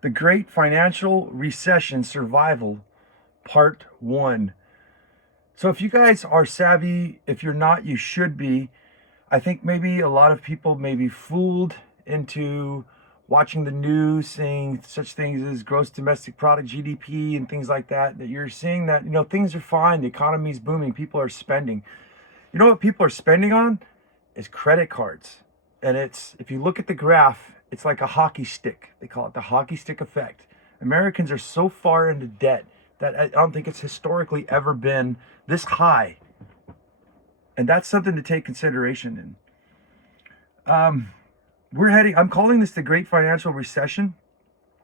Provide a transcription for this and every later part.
The Great Financial Recession Survival, Part 1. So, if you guys are savvy, if you're not, you should be. I think maybe a lot of people may be fooled into watching the news, saying such things as gross domestic product, GDP, and things like that, that you're seeing that, things are fine, the economy's booming, people are spending. You know what people are spending on? Is credit cards. And if you look at the graph, it's like a hockey stick. They call it the hockey stick effect. Americans are so far into debt that I don't think it's historically ever been this high. And that's something to take consideration in. I'm calling this the Great Financial Recession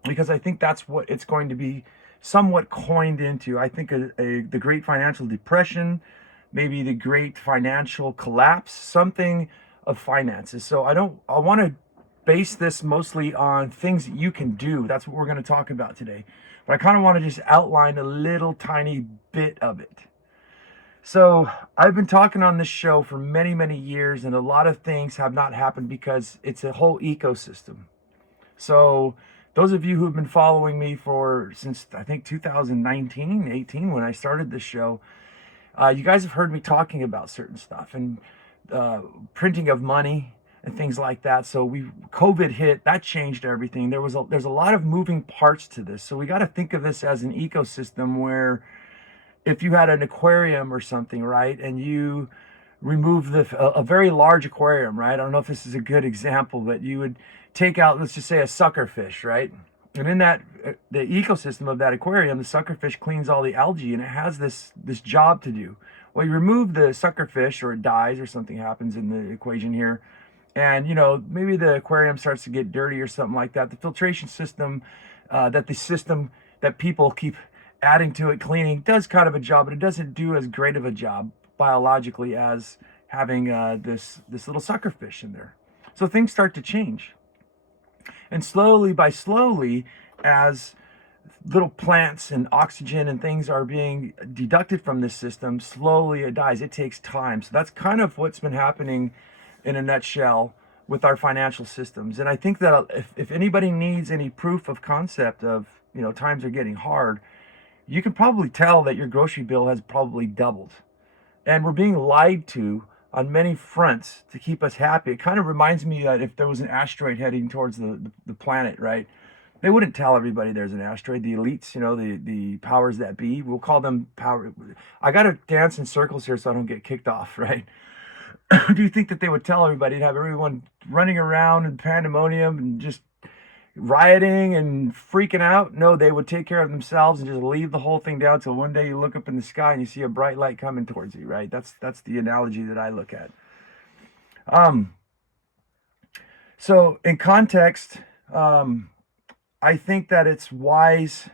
because I think that's what it's going to be somewhat coined into. I think the Great Financial Depression, maybe the Great Financial Collapse, something of finances. So I want to base this mostly on things that you can do. That's what we're going to talk about today. But I kind of want to just outline a little tiny bit of it. So I've been talking on this show for many, many years, and a lot of things have not happened because it's a whole ecosystem. So those of you who've been following me since I think 2019, 18, when I started this show, you guys have heard me talking about certain stuff and printing of money and things like that. So COVID hit, that changed everything. There's a lot of moving parts to this. So we got to think of this as an ecosystem where if you had an aquarium or something, right, and you remove a very large aquarium, right? I don't know if this is a good example, but you would take out, let's just say, a suckerfish, right? And in the ecosystem of that aquarium, the suckerfish cleans all the algae, and it has this job to do. Well, you remove the suckerfish, or it dies, or something happens in the equation here, and maybe the aquarium starts to get dirty or something like that. The filtration system, that people keep adding to it, cleaning, does kind of a job, but it doesn't do as great of a job biologically as having this little suckerfish in there. So things start to change. And slowly, as little plants and oxygen and things are being deducted from this system, slowly it dies. It takes time. So that's kind of what's been happening in a nutshell with our financial systems. And I think that if anybody needs any proof of concept of, times are getting hard, you can probably tell that your grocery bill has probably doubled. And we're being lied to on many fronts to keep us happy. It kind of reminds me that if there was an asteroid heading towards the planet, right? They wouldn't tell everybody there's an asteroid. The elites, the powers that be, we'll call them power. I got to dance in circles here so I don't get kicked off, right? Do you think that they would tell everybody and have everyone running around in pandemonium and just rioting and freaking out? No, they would take care of themselves and just leave the whole thing down till one day you look up in the sky and you see a bright light coming towards you, right? That's the analogy that I look at. So in context, I think that it's wise.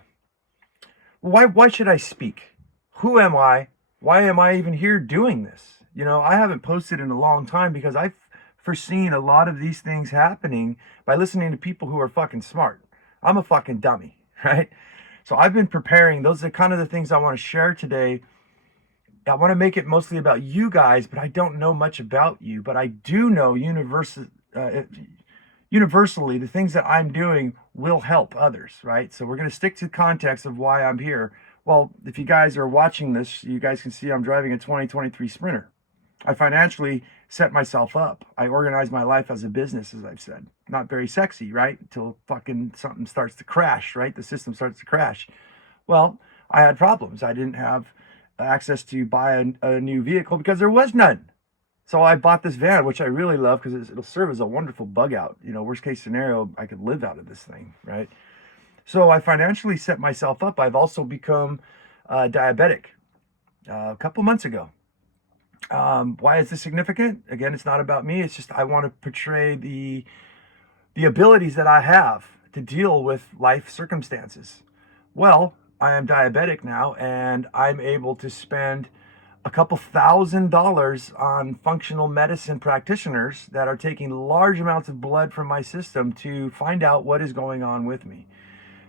Why should I speak? Who am I? Why am I even here doing this? I haven't posted in a long time because I've foreseen a lot of these things happening by listening to people who are fucking smart. I'm a fucking dummy, right? So I've been preparing. Those are kind of the things I want to share today. I want to make it mostly about you guys, but I don't know much about you. But I do know universally the things that I'm doing will help others, right? So we're going to stick to context of why I'm here. Well, if you guys are watching this, you guys can see I'm driving a 2023 Sprinter. I financially set myself up. I organize my life as a business, as I've said. Not very sexy, right? Until fucking something starts to crash, right? The system starts to crash. Well, I had problems. I didn't have access to buy a new vehicle because there was none. So I bought this van, which I really love because it'll serve as a wonderful bug out. Worst case scenario, I could live out of this thing, right? So I financially set myself up. I've also become diabetic a couple months ago. Why is this significant? Again, it's not about me. It's just I want to portray the abilities that I have to deal with life circumstances. Well, I am diabetic now, and I'm able to spend a couple $1,000s on functional medicine practitioners that are taking large amounts of blood from my system to find out what is going on with me.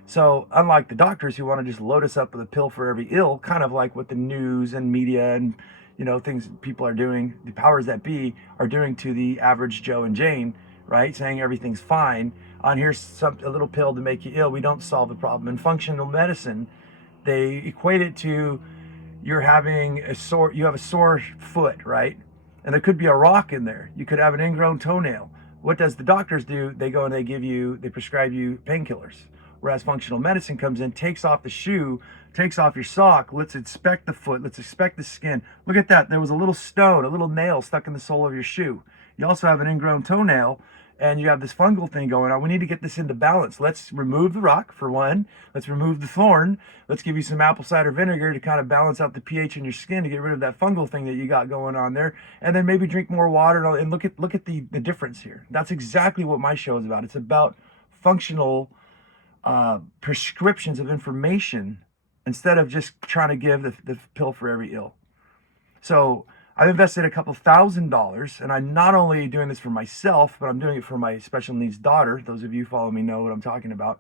So unlike the doctors who want to just load us up with a pill for every ill, kind of like what the news and media and things people are doing, the powers that be are doing to the average Joe and Jane, right? Saying everything's fine. On here's a little pill to make you ill. We don't solve the problem. In functional medicine, they equate it to you have a sore foot, right? And there could be a rock in there. You could have an ingrown toenail. What does the doctors do? They go and they prescribe you painkillers. Whereas functional medicine comes in, takes off the shoe, takes off your sock, let's inspect the foot, let's inspect the skin. Look at that, there was a little stone, a little nail stuck in the sole of your shoe. You also have an ingrown toenail, and you have this fungal thing going on. We need to get this into balance. Let's remove the rock, for one. Let's remove the thorn. Let's give you some apple cider vinegar to kind of balance out the pH in your skin to get rid of that fungal thing that you got going on there. And then maybe drink more water and look at the difference here. That's exactly what my show is about. It's about functional prescriptions of information instead of just trying to give the pill for every ill. So I've invested a couple $1,000s, and I'm not only doing this for myself, but I'm doing it for my special needs daughter. Those of you who follow me know what I'm talking about.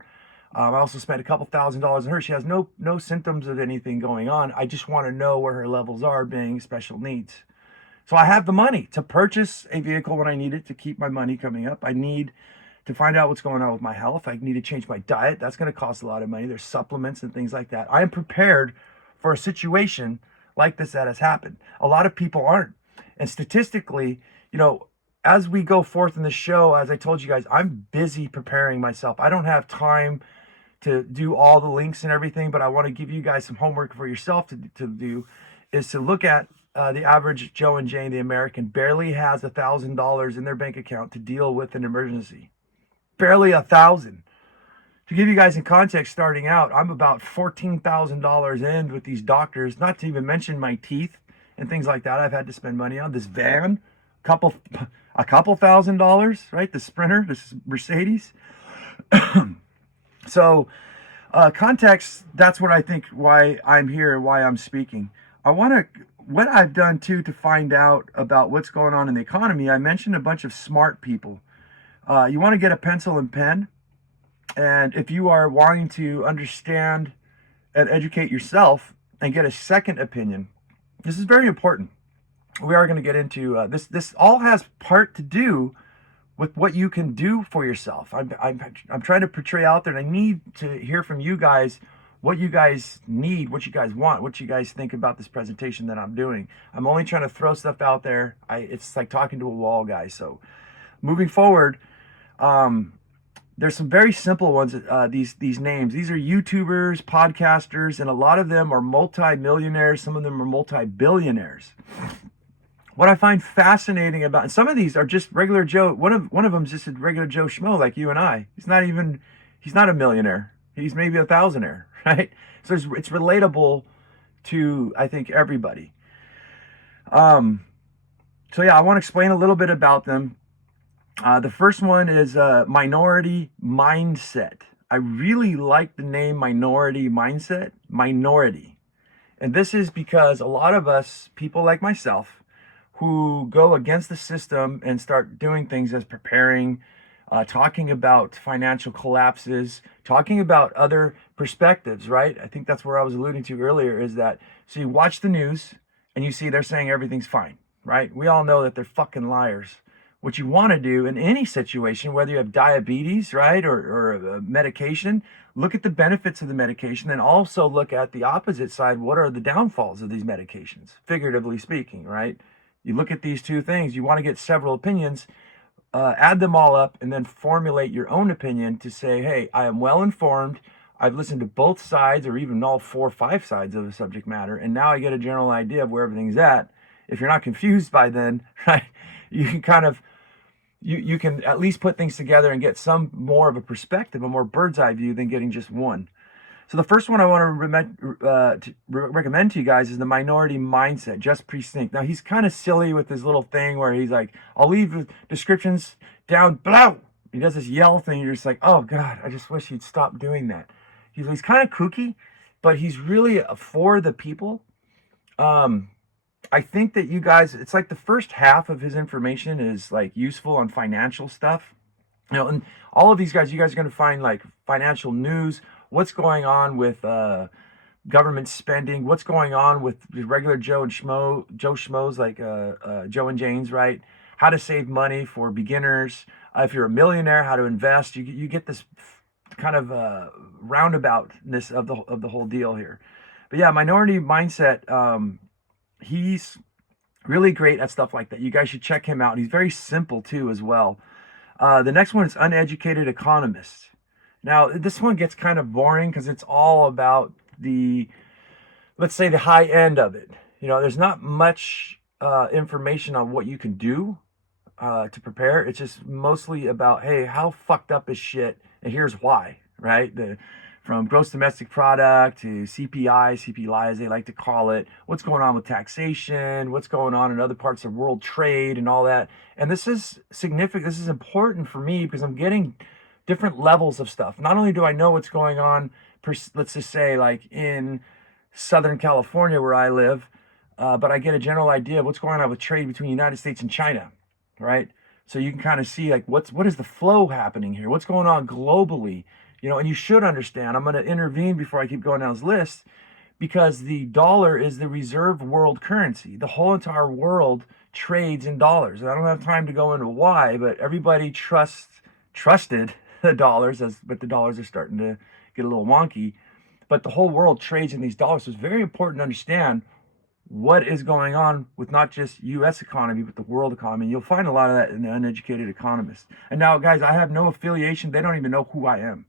I also spent a couple $1,000s on her. She has no symptoms of anything going on. I just want to know where her levels are being special needs. So I have the money to purchase a vehicle when I need it to keep my money coming up. I need to find out what's going on with my health. I need to change my diet. That's going to cost a lot of money. There's supplements and things like that. I am prepared for a situation like this that has happened. A lot of people aren't. And statistically, as we go forth in the show, as I told you guys, I'm busy preparing myself. I don't have time to do all the links and everything, but I want to give you guys some homework for yourself to do, is to look at the average Joe and Jane, the American, barely has $1,000 in their bank account to deal with an emergency. Barely $1,000. To give you guys in context, starting out, I'm about $14,000 in with these doctors, not to even mention my teeth and things like that I've had to spend money on. This van, a couple $1,000, right? The Sprinter, this Mercedes. So context, that's what I think why I'm here, why I'm speaking. What I've done too to find out about what's going on in the economy, I mentioned a bunch of smart people. You want to get a pencil and pen. And if you are wanting to understand and educate yourself and get a second opinion, this is very important. We are going to get into this. This all has part to do with what you can do for yourself. I'm trying to portray out there, and I need to hear from you guys what you guys need, what you guys want, what you guys think about this presentation that I'm doing. I'm only trying to throw stuff out there. It's like talking to a wall, guys. So moving forward, there's some very simple ones, these names. These are YouTubers, podcasters, and a lot of them are multi-millionaires. Some of them are multi-billionaires. What I find fascinating about, and some of these are just regular Joe. One of them is just a regular Joe Schmo like you and I. He's not a millionaire. He's maybe a thousandaire, right? So it's relatable to, I think, everybody. So yeah, I want to explain a little bit about them. The first one is minority mindset. I really like the name minority mindset, minority. And this is because a lot of us, people like myself, who go against the system and start doing things as preparing, talking about financial collapses, talking about other perspectives, right? I think that's where I was alluding to earlier, is that, so you watch the news and you see they're saying everything's fine, right? We all know that they're fucking liars. What you want to do in any situation, whether you have diabetes, right, or medication, look at the benefits of the medication, and also look at the opposite side. What are the downfalls of these medications, figuratively speaking, right? You look at these two things. You want to get several opinions, add them all up, and then formulate your own opinion to say, hey, I am well informed. I've listened to both sides, or even all 4 or 5 sides of the subject matter, and now I get a general idea of where everything's at. If you're not confused by then, right, you can kind of, you can at least put things together and get some more of a perspective, a more bird's eye view than getting just one. So the first one I want to recommend to you guys is the minority mindset, Just Precinct. Now, he's kind of silly with his little thing where he's like, I'll leave the descriptions down below. He does this yell thing. You're just like, oh, God, I just wish he'd stop doing that. He's kind of kooky, but he's really for the people. I think that you guys, it's like the first half of his information is like useful on financial stuff. And all of these guys, you guys are going to find like financial news, what's going on with government spending, what's going on with the regular Joe Schmoes like Joe and Jane's, right? how to save money for beginners. If you're a millionaire, how to invest. You get this kind of roundaboutness of the whole deal here. But yeah, Minority Mindset. He's really great at stuff like that. You guys should check him out. He's very simple too, as well. The next one is Uneducated Economist. Now, this one gets kind of boring because it's all about let's say the high end of it. There's not much information on what you can do to prepare. It's just mostly about, hey, how fucked up is shit, and here's why, right? From gross domestic product to CPI, as they like to call it, what's going on with taxation, what's going on in other parts of world trade and all that. And this is significant. This is important for me because I'm getting different levels of stuff. Not only do I know what's going on, let's just say like in Southern California where I live, but I get a general idea of what's going on with trade between the United States and China, right? So you can kind of see like what is the flow happening here? What's going on globally? And you should understand, I'm going to intervene before I keep going down this list, because the dollar is the reserve world currency. The whole entire world trades in dollars. And I don't have time to go into why, but everybody trusted the dollars, but the dollars are starting to get a little wonky. But the whole world trades in these dollars. So it's very important to understand what is going on with not just U.S. economy, but the world economy. And you'll find a lot of that in the Uneducated Economist. And now, guys, I have no affiliation. They don't even know who I am.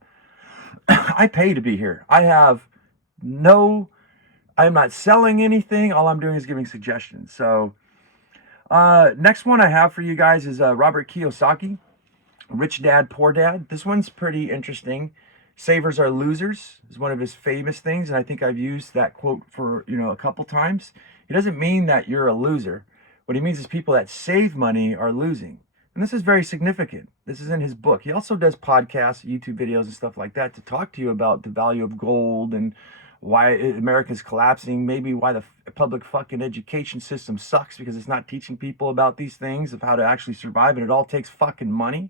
I pay to be here. I'm not selling anything. All I'm doing is giving suggestions. So next one I have for you guys is Robert Kiyosaki, Rich Dad, Poor Dad. This one's pretty interesting. Savers are losers is one of his famous things. And I think I've used that quote for, a couple times. He doesn't mean that you're a loser. What he means is people that save money are losing. And this is very significant. This is in his book. He also does podcasts, YouTube videos, and stuff like that to talk to you about the value of gold and why America's collapsing, maybe why the public fucking education system sucks because it's not teaching people about these things, of how to actually survive, and it all takes fucking money.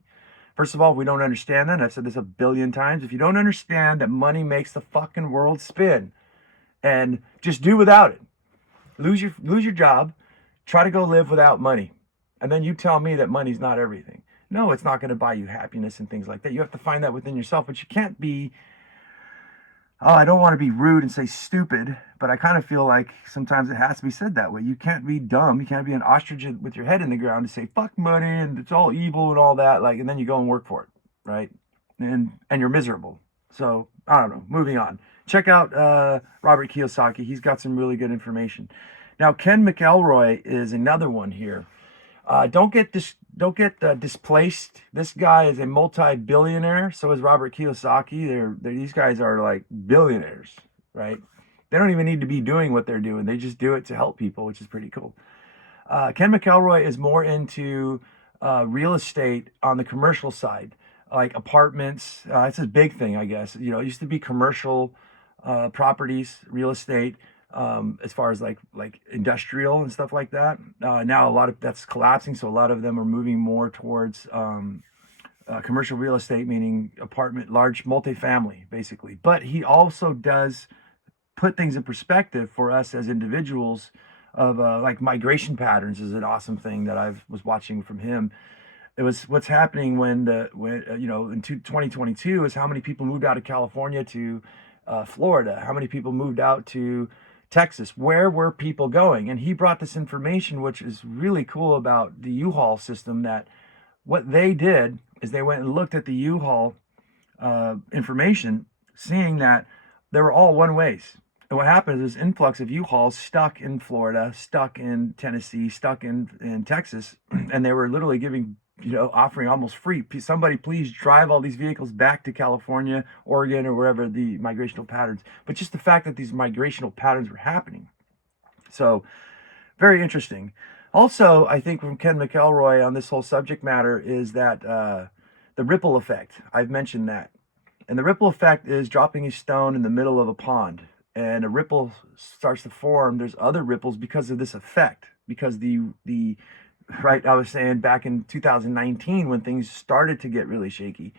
First of all, we don't understand that. I've said this a billion times. If you don't understand that money makes the fucking world spin, and just do without it. Lose your job. Try to go live without money. And then you tell me that money's not everything. No, it's not going to buy you happiness and things like that. You have to find that within yourself, but you can't be, I don't want to be rude and say stupid, but I kind of feel like sometimes it has to be said that way. You can't be dumb. You can't be an ostrich with your head in the ground and say, fuck money and it's all evil and all that. And then you go and work for it, right? And you're miserable. So, I don't know. Moving on. Check out Robert Kiyosaki. He's got some really good information. Now, Ken McElroy is another one here. Don't get displaced. This guy is a multi-billionaire. So is Robert Kiyosaki. These guys are like billionaires, right? They don't even need to be doing what they're doing. They just do it to help people, which is pretty cool. Ken McElroy is more into real estate on the commercial side, like apartments. It's a big thing, I guess. It used to be commercial properties, real estate. As far as like industrial and stuff like that. Now a lot of that's collapsing, so a lot of them are moving more towards commercial real estate, meaning large multifamily, basically. But he also does put things in perspective for us as individuals of like migration patterns is an awesome thing that I was watching from him. It was what's happening when in 2022 is how many people moved out of California to Florida, how many people moved out to Texas. Where were people going? And he brought this information, which is really cool about the U-Haul system, that what they did is they went and looked at the U-Haul information, seeing that they were all one ways. And what happened is this influx of U-Hauls stuck in Florida, stuck in Tennessee, stuck in Texas, and they were literally offering almost free. Somebody please drive all these vehicles back to California, Oregon, or wherever the migrational patterns. But just the fact that these migrational patterns were happening. So very interesting. Also, I think from Ken McElroy on this whole subject matter is that the ripple effect. I've mentioned that. And the ripple effect is dropping a stone in the middle of a pond. And a ripple starts to form. There's other ripples because of this effect. Because right, I was saying back in 2019 when things started to get really shaky,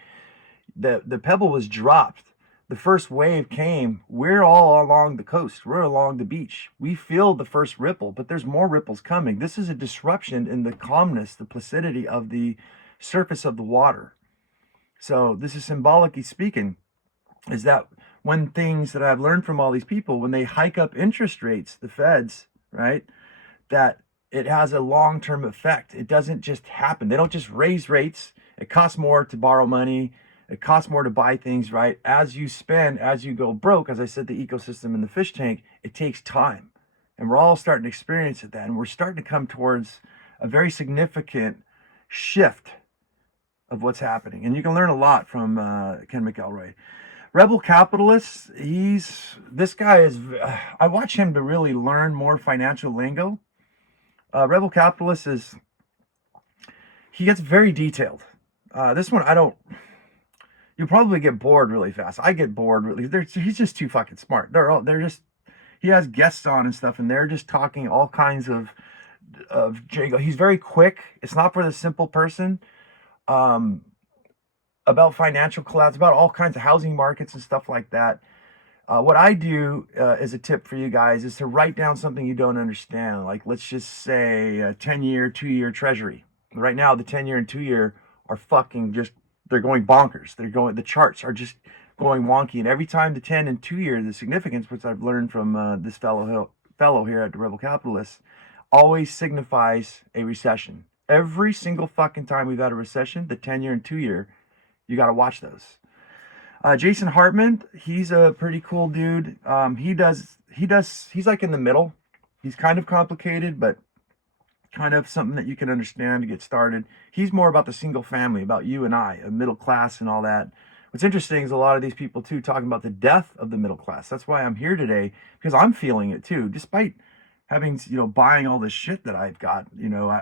the pebble was dropped, the first wave came, we're all along the coast. We're along the beach. We feel the first ripple, but there's more ripples coming. This is a disruption in the calmness, the placidity of the surface of the water. So this is symbolically speaking, is that when things that I've learned from all these people, when they hike up interest rates, the feds, right, that it has a long-term effect. It doesn't just happen. They don't just raise rates. It costs more to borrow money. It costs more to buy things, right? As you spend, as you go broke, as I said, the ecosystem in the fish tank, it takes time. And we're all starting to experience it then. And we're starting to come towards a very significant shift of what's happening. And you can learn a lot from Ken McElroy. Rebel Capitalist, this guy is, I watch him to really learn more financial lingo. Rebel Capitalist he gets very detailed. This one, you'll probably get bored really fast. I get bored really. He's just too fucking smart. He has guests on and stuff, and they're just talking all kinds of Jago. He's very quick. It's not for the simple person. About financial collapse, about all kinds of housing markets and stuff like that. What I do as a tip for you guys is to write down something you don't understand. Like, let's just say a 10-year, 2-year treasury. Right now, the 10-year and 2-year are fucking they're going bonkers. The charts are just going wonky. And every time the 10 and 2-year, the significance, which I've learned from this fellow here at the Rebel Capitalist, always signifies a recession. Every single fucking time we've had a recession, the 10-year and 2-year, you got to watch those. Jason Hartman, he's a pretty cool dude. He's like in the middle. He's kind of complicated, but kind of something that you can understand to get started. He's more about the single family, about you and I, a middle class and all that. What's interesting is a lot of these people too talking about the death of the middle class. That's why I'm here today, because I'm feeling it too. Despite having, buying all this shit that I've got,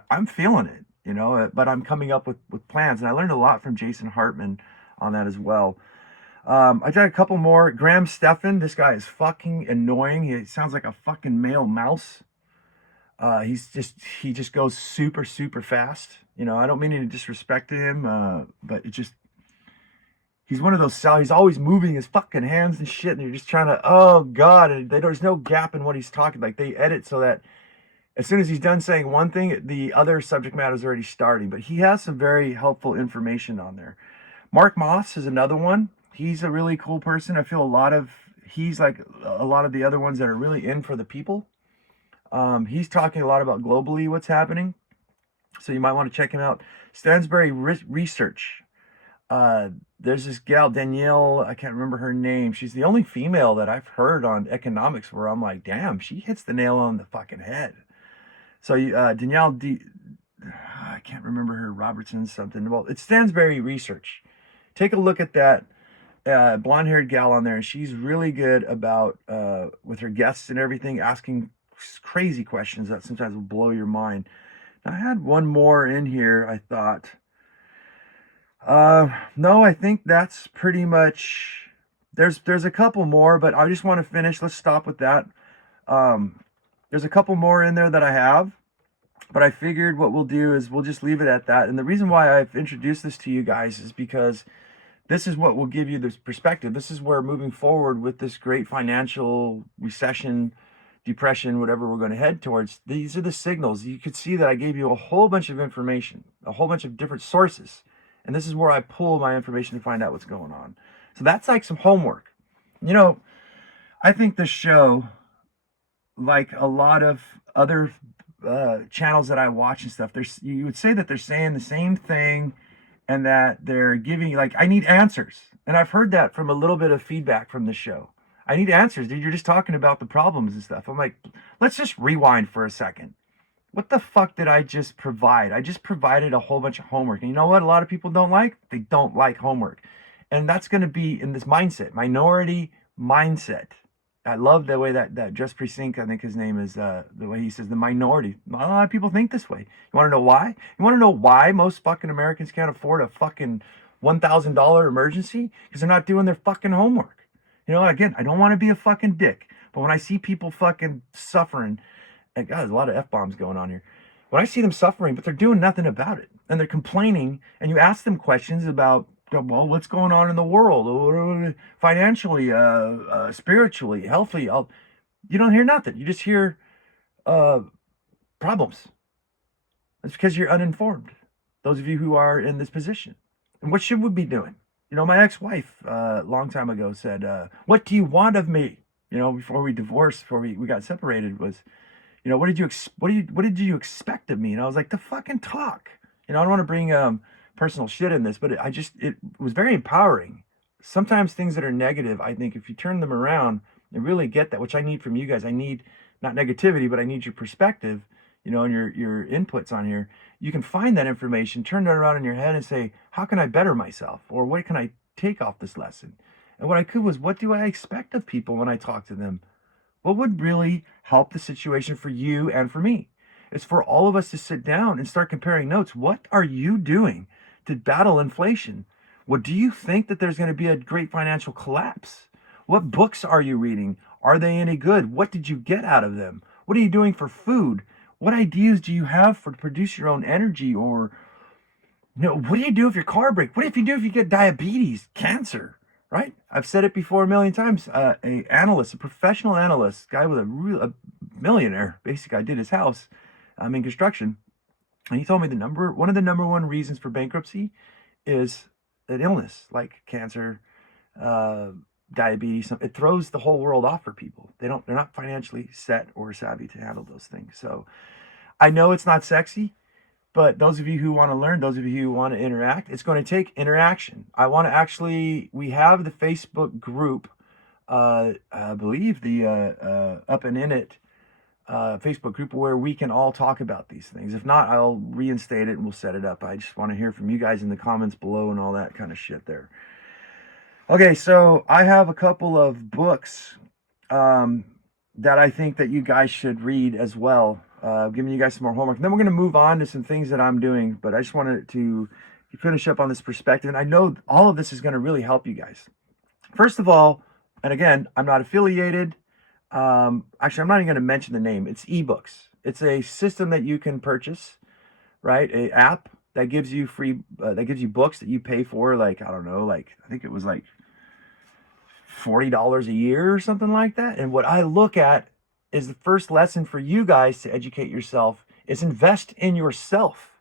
I'm feeling it, but I'm coming up with plans. And I learned a lot from Jason Hartman on that as well. I did a couple more. Graham Stephan, this guy is fucking annoying. He sounds like a fucking male mouse. He just goes super, super fast. I don't mean any disrespect to him, but he's one of those, he's always moving his fucking hands and shit, and you're just trying to, oh God, and there's no gap in what he's talking. Like, they edit so that as soon as he's done saying one thing, the other subject matter is already starting. But he has some very helpful information on there. Mark Moss is another one. He's a really cool person. I feel he's like a lot of the other ones that are really in for the people. He's talking a lot about globally what's happening. So you might want to check him out. Stansberry Research. There's this gal, Danielle, I can't remember her name. She's the only female that I've heard on economics where I'm like, damn, she hits the nail on the fucking head. So Danielle, I can't remember her, Robertson something. Well, it's Stansberry Research. Take a look at that blonde-haired gal on there, and she's really good about, with her guests and everything, asking crazy questions that sometimes will blow your mind. Now, I had one more in here, I thought. No, I think that's pretty much, there's a couple more, but I just want to finish. Let's stop with that. There's a couple more in there that I have, but I figured what we'll do is we'll just leave it at that. And the reason why I've introduced this to you guys is because this is what will give you this perspective. This is where moving forward with this great financial recession, depression, whatever we're going to head towards, these are the signals. You could see that I gave you a whole bunch of information, a whole bunch of different sources. And this is where I pull my information to find out what's going on. So that's like some homework. I think this show, like a lot of other channels that I watch and stuff, you would say that they're saying the same thing and that they're giving, like, I need answers. And I've heard that from a little bit of feedback from the show. I need answers, dude. You're just talking about the problems and stuff. I'm like, let's just rewind for a second. What the fuck did I just provide? I just provided a whole bunch of homework. And you know what a lot of people don't like? They don't like homework. And that's going to be in this mindset, minority mindset. I love the way that Just Precinct, I think his name is, the way he says the minority. A lot of people think this way. You want to know why? You want to know why most fucking Americans can't afford a fucking $1,000 emergency? Because they're not doing their fucking homework. Again, I don't want to be a fucking dick, but when I see people fucking suffering, and God, there's a lot of F-bombs going on here. When I see them suffering, but they're doing nothing about it, and they're complaining, and you ask them questions about well, what's going on in the world, financially, spiritually, healthy. You don't hear nothing. You just hear uh, problems. It's because you're uninformed. Those of you who are in this position. And what should we be doing? You know, my ex-wife, a long time ago said, what do you want of me? You know, before we divorced, before we got separated, was, you know, what did you expect of me? And I was like, to fucking talk. You know, I don't want to bring personal shit in this, but it was very empowering. Sometimes things that are negative, I think if you turn them around and really get that, which I need from you guys, I need not negativity, but I need your perspective, you know, and your inputs on here. You can find that information, turn that around in your head and say, how can I better myself? Or what can I take off this lesson? And what I could was, what do I expect of people when I talk to them? What would really help the situation for you and for me? It's for all of us to sit down and start comparing notes. What are you doing to battle inflation? What do you think that there's going to be a great financial collapse? What books are you reading? Are they any good? What did you get out of them? What are you doing for food? What ideas do you have for to produce your own energy? Or, you know, what do you do if your car breaks? What if you do if you get diabetes, cancer? Right? I've said it before a million times. A professional analyst, guy with a millionaire, basically, I did his house. I'm in construction, and he told me one of the number one reasons for bankruptcy is an illness like cancer, diabetes. It throws the whole world off for people. They're not financially set or savvy to handle those things. So I know it's not sexy, but those of you who want to learn, those of you who want to interact, it's going to take interaction. We have the Facebook group, I believe the Up and In It Facebook group where we can all talk about these things. If not, I'll reinstate it and we'll set it up. I just want to hear from you guys in the comments below and all that kind of shit there. Okay, so I have a couple of books that I think that you guys should read as well. Giving you guys some more homework. And then we're going to move on to some things that I'm doing, but I just wanted to finish up on this perspective. And I know all of this is going to really help you guys. First of all, and again, I'm not affiliated. Actually, I'm not even going to mention the name. It's ebooks. It's a system that you can purchase, right? A app that gives you that gives you books that you pay for, like, I don't know, like, I think it was like $40 a year or something like that. And what I look at is the first lesson for you guys to educate yourself is invest in yourself.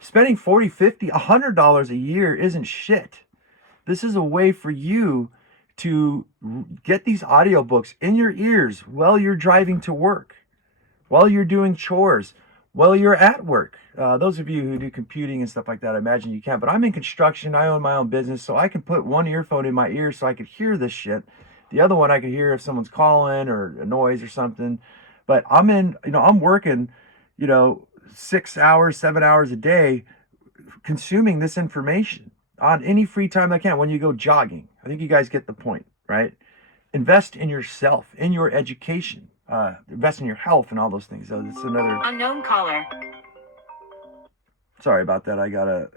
Spending $40, $50, $100 a year isn't shit. This is a way for you to get these audiobooks in your ears while you're driving to work, while you're doing chores, while you're at work. Those of you who do computing and stuff like that, I imagine you can, but I'm in construction. I own my own business, so I can put one earphone in my ear so I could hear this shit. The other one I could hear if someone's calling or a noise or something. But I'm working, 6 hours, 7 hours a day consuming this information on any free time I can. When you go jogging, I think you guys get the point, right? Invest in yourself, in your education, invest in your health and all those things. So it's another unknown caller. Sorry about that. I got a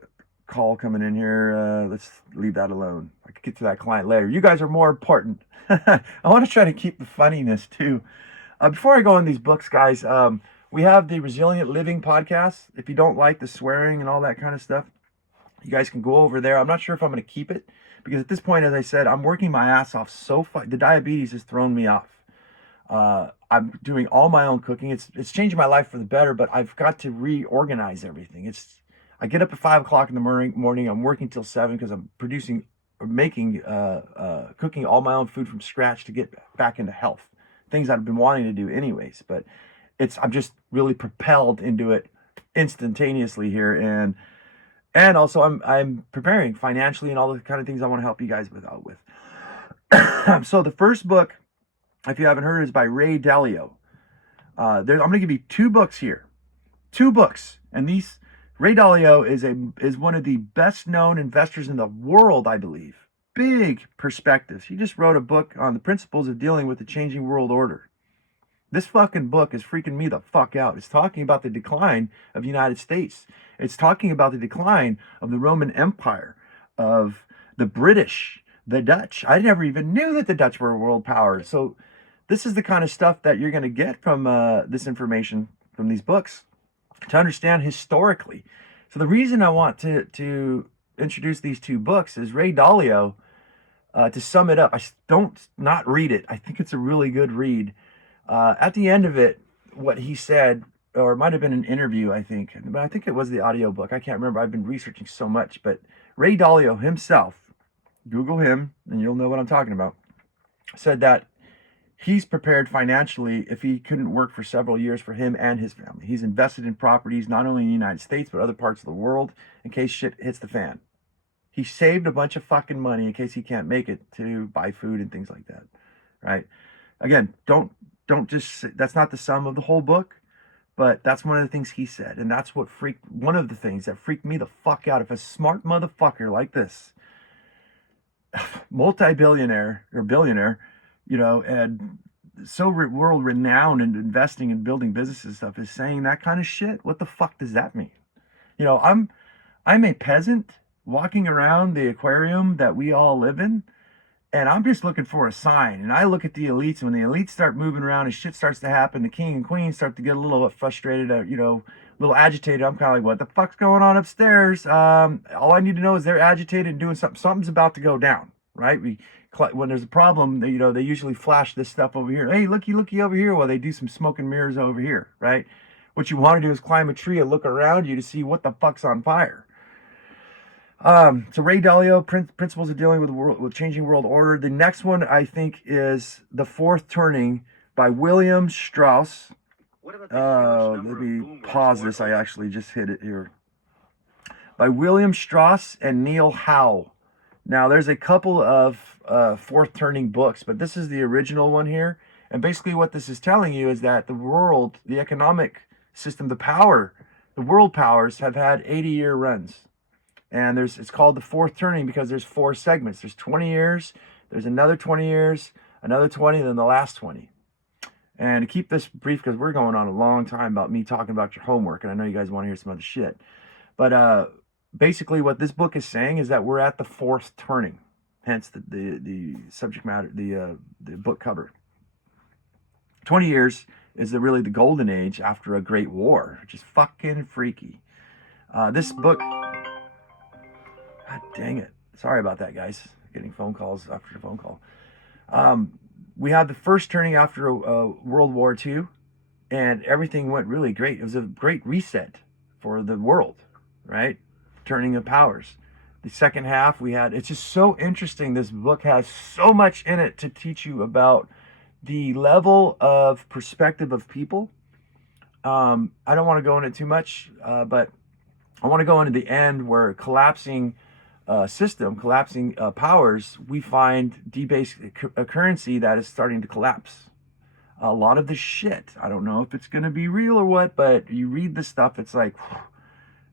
call coming in here. Let's leave that alone. I could get to that client later. You guys are more important. I want to try to keep the funniness too. Before I go in these books, guys, we have the Resilient Living podcast. If you don't like the swearing and all that kind of stuff, you guys can go over there. I'm not sure if I'm going to keep it because at this point, as I said, I'm working my ass off the diabetes has thrown me off. I'm doing all my own cooking. It's changing my life for the better, but I've got to reorganize everything. I get up at 5 o'clock in the morning. I'm working till 7 because I'm cooking all my own food from scratch to get back into health. Things I've been wanting to do anyways, but I'm just really propelled into it instantaneously here. And also I'm preparing financially and all the kind of things I want to help you guys with. So the first book, if you haven't heard, is by Ray Dalio. I'm going to give you 2 books here. 2 books. And Ray Dalio is one of the best known investors in the world, I believe. Big perspectives. He just wrote a book on the principles of dealing with the changing world order. This fucking book is freaking me the fuck out. It's talking about the decline of the United States. It's talking about the decline of the Roman Empire, of the British, the Dutch. I never even knew that the Dutch were a world power. So this is the kind of stuff that you're going to get from this information from these books to understand historically. So the reason I want to introduce these two books is Ray Dalio. To sum it up, I don't not read it. I think it's a really good read. At the end of it, what he said, or it might have been an interview, I think, but I think it was the audiobook. I can't remember. I've been researching so much, but Ray Dalio himself, Google him and you'll know what I'm talking about, said that he's prepared financially if he couldn't work for several years for him and his family. He's invested in properties not only in the United States but other parts of the world in case shit hits the fan. He saved a bunch of fucking money in case he can't make it to buy food and things like that, right? Again, don't just, that's not the sum of the whole book, but that's one of the things he said, and that's what one of the things that freaked me the fuck out. If a smart motherfucker like this, multi-billionaire or billionaire, and so world renowned in investing and building businesses and stuff, is saying that kind of shit, what the fuck does that mean? I'm a peasant walking around the aquarium that we all live in, and I'm just looking for a sign. And I look at the elites, and when the elites start moving around and shit starts to happen, the king and queen start to get a little frustrated, a little agitated. I'm kind of like, what the fuck's going on upstairs? All I need to know is they're agitated and doing something. Something's about to go down, right? When there's a problem, they usually flash this stuff over here. Hey, looky over here, while they do some smoke and mirrors over here, right? What you want to do is climb a tree and look around you to see what the fuck's on fire. So Ray Dalio, Principles of Dealing with Changing World Order. The next one, I think, is The Fourth Turning by William Strauss. Let me pause this. I actually just hit it here. By William Strauss and Neil Howe. Now, there's a couple of Fourth Turning books, but this is the original one here. And basically what this is telling you is that the world, the economic system, the world powers have had 80-year runs. And it's called The Fourth Turning because there's 4 segments. There's 20 years, there's another 20 years, another 20, and then the last 20. And to keep this brief, because we're going on a long time about me talking about your homework, and I know you guys want to hear some other shit. But basically what this book is saying is that we're at the 4th turning, hence the subject matter, the book cover. 20 years is really the golden age after a great war, which is fucking freaky. This book... God dang it. Sorry about that, guys. Getting phone calls after the phone call. We had the first turning after World War II, and everything went really great. It was a great reset for the world, right? Turning of powers. The second half, it's just so interesting. This book has so much in it to teach you about the level of perspective of people. I don't want to go into too much, but I want to go into the end where collapsing powers, we find debased a currency that is starting to collapse. A lot of the shit, I don't know if it's going to be real or what, but you read the stuff, it's like,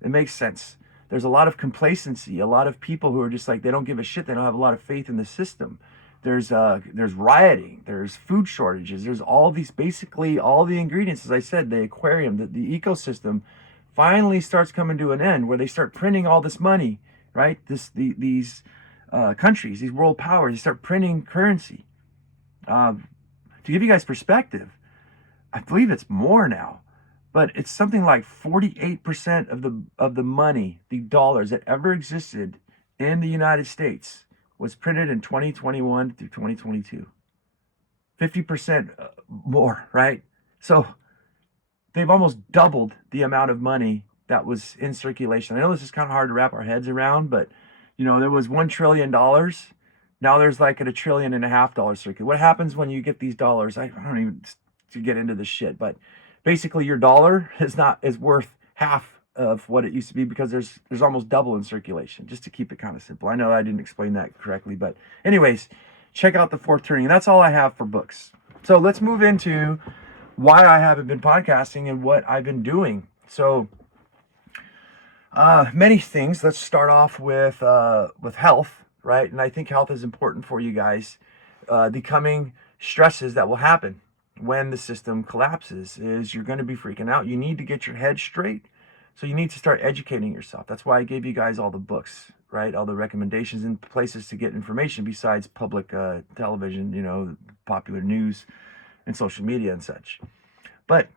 it makes sense. There's a lot of complacency, a lot of people who are just like, they don't give a shit, they don't have a lot of faith in the system. There's rioting, there's food shortages, there's basically all the ingredients, as I said, the aquarium, the ecosystem finally starts coming to an end where they start printing all this money, right? These countries, these world powers, they start printing currency. To give you guys perspective, I believe it's more now, but it's something like 48% of the money, the dollars that ever existed in the United States was printed in 2021 through 2022. 50% more, right? So they've almost doubled the amount of money that was in circulation. I know this is kind of hard to wrap our heads around, but there was $1 trillion. Now there's like a $1.5 trillion circuit. What happens when you get these dollars? I don't even to get into this shit, but basically your dollar is worth half of what it used to be because there's almost double in circulation, just to keep it kind of simple. I know I didn't explain that correctly, but anyways, check out The Fourth Turning. That's all I have for books. So let's move into why I haven't been podcasting and what I've been doing. So many things. Let's start off with health, right? And I think health is important for you guys. The coming stresses that will happen when the system collapses is you're going to be freaking out. You need to get your head straight. So you need to start educating yourself. That's why I gave you guys all the books, right? All the recommendations and places to get information besides public television, popular news and social media and such. But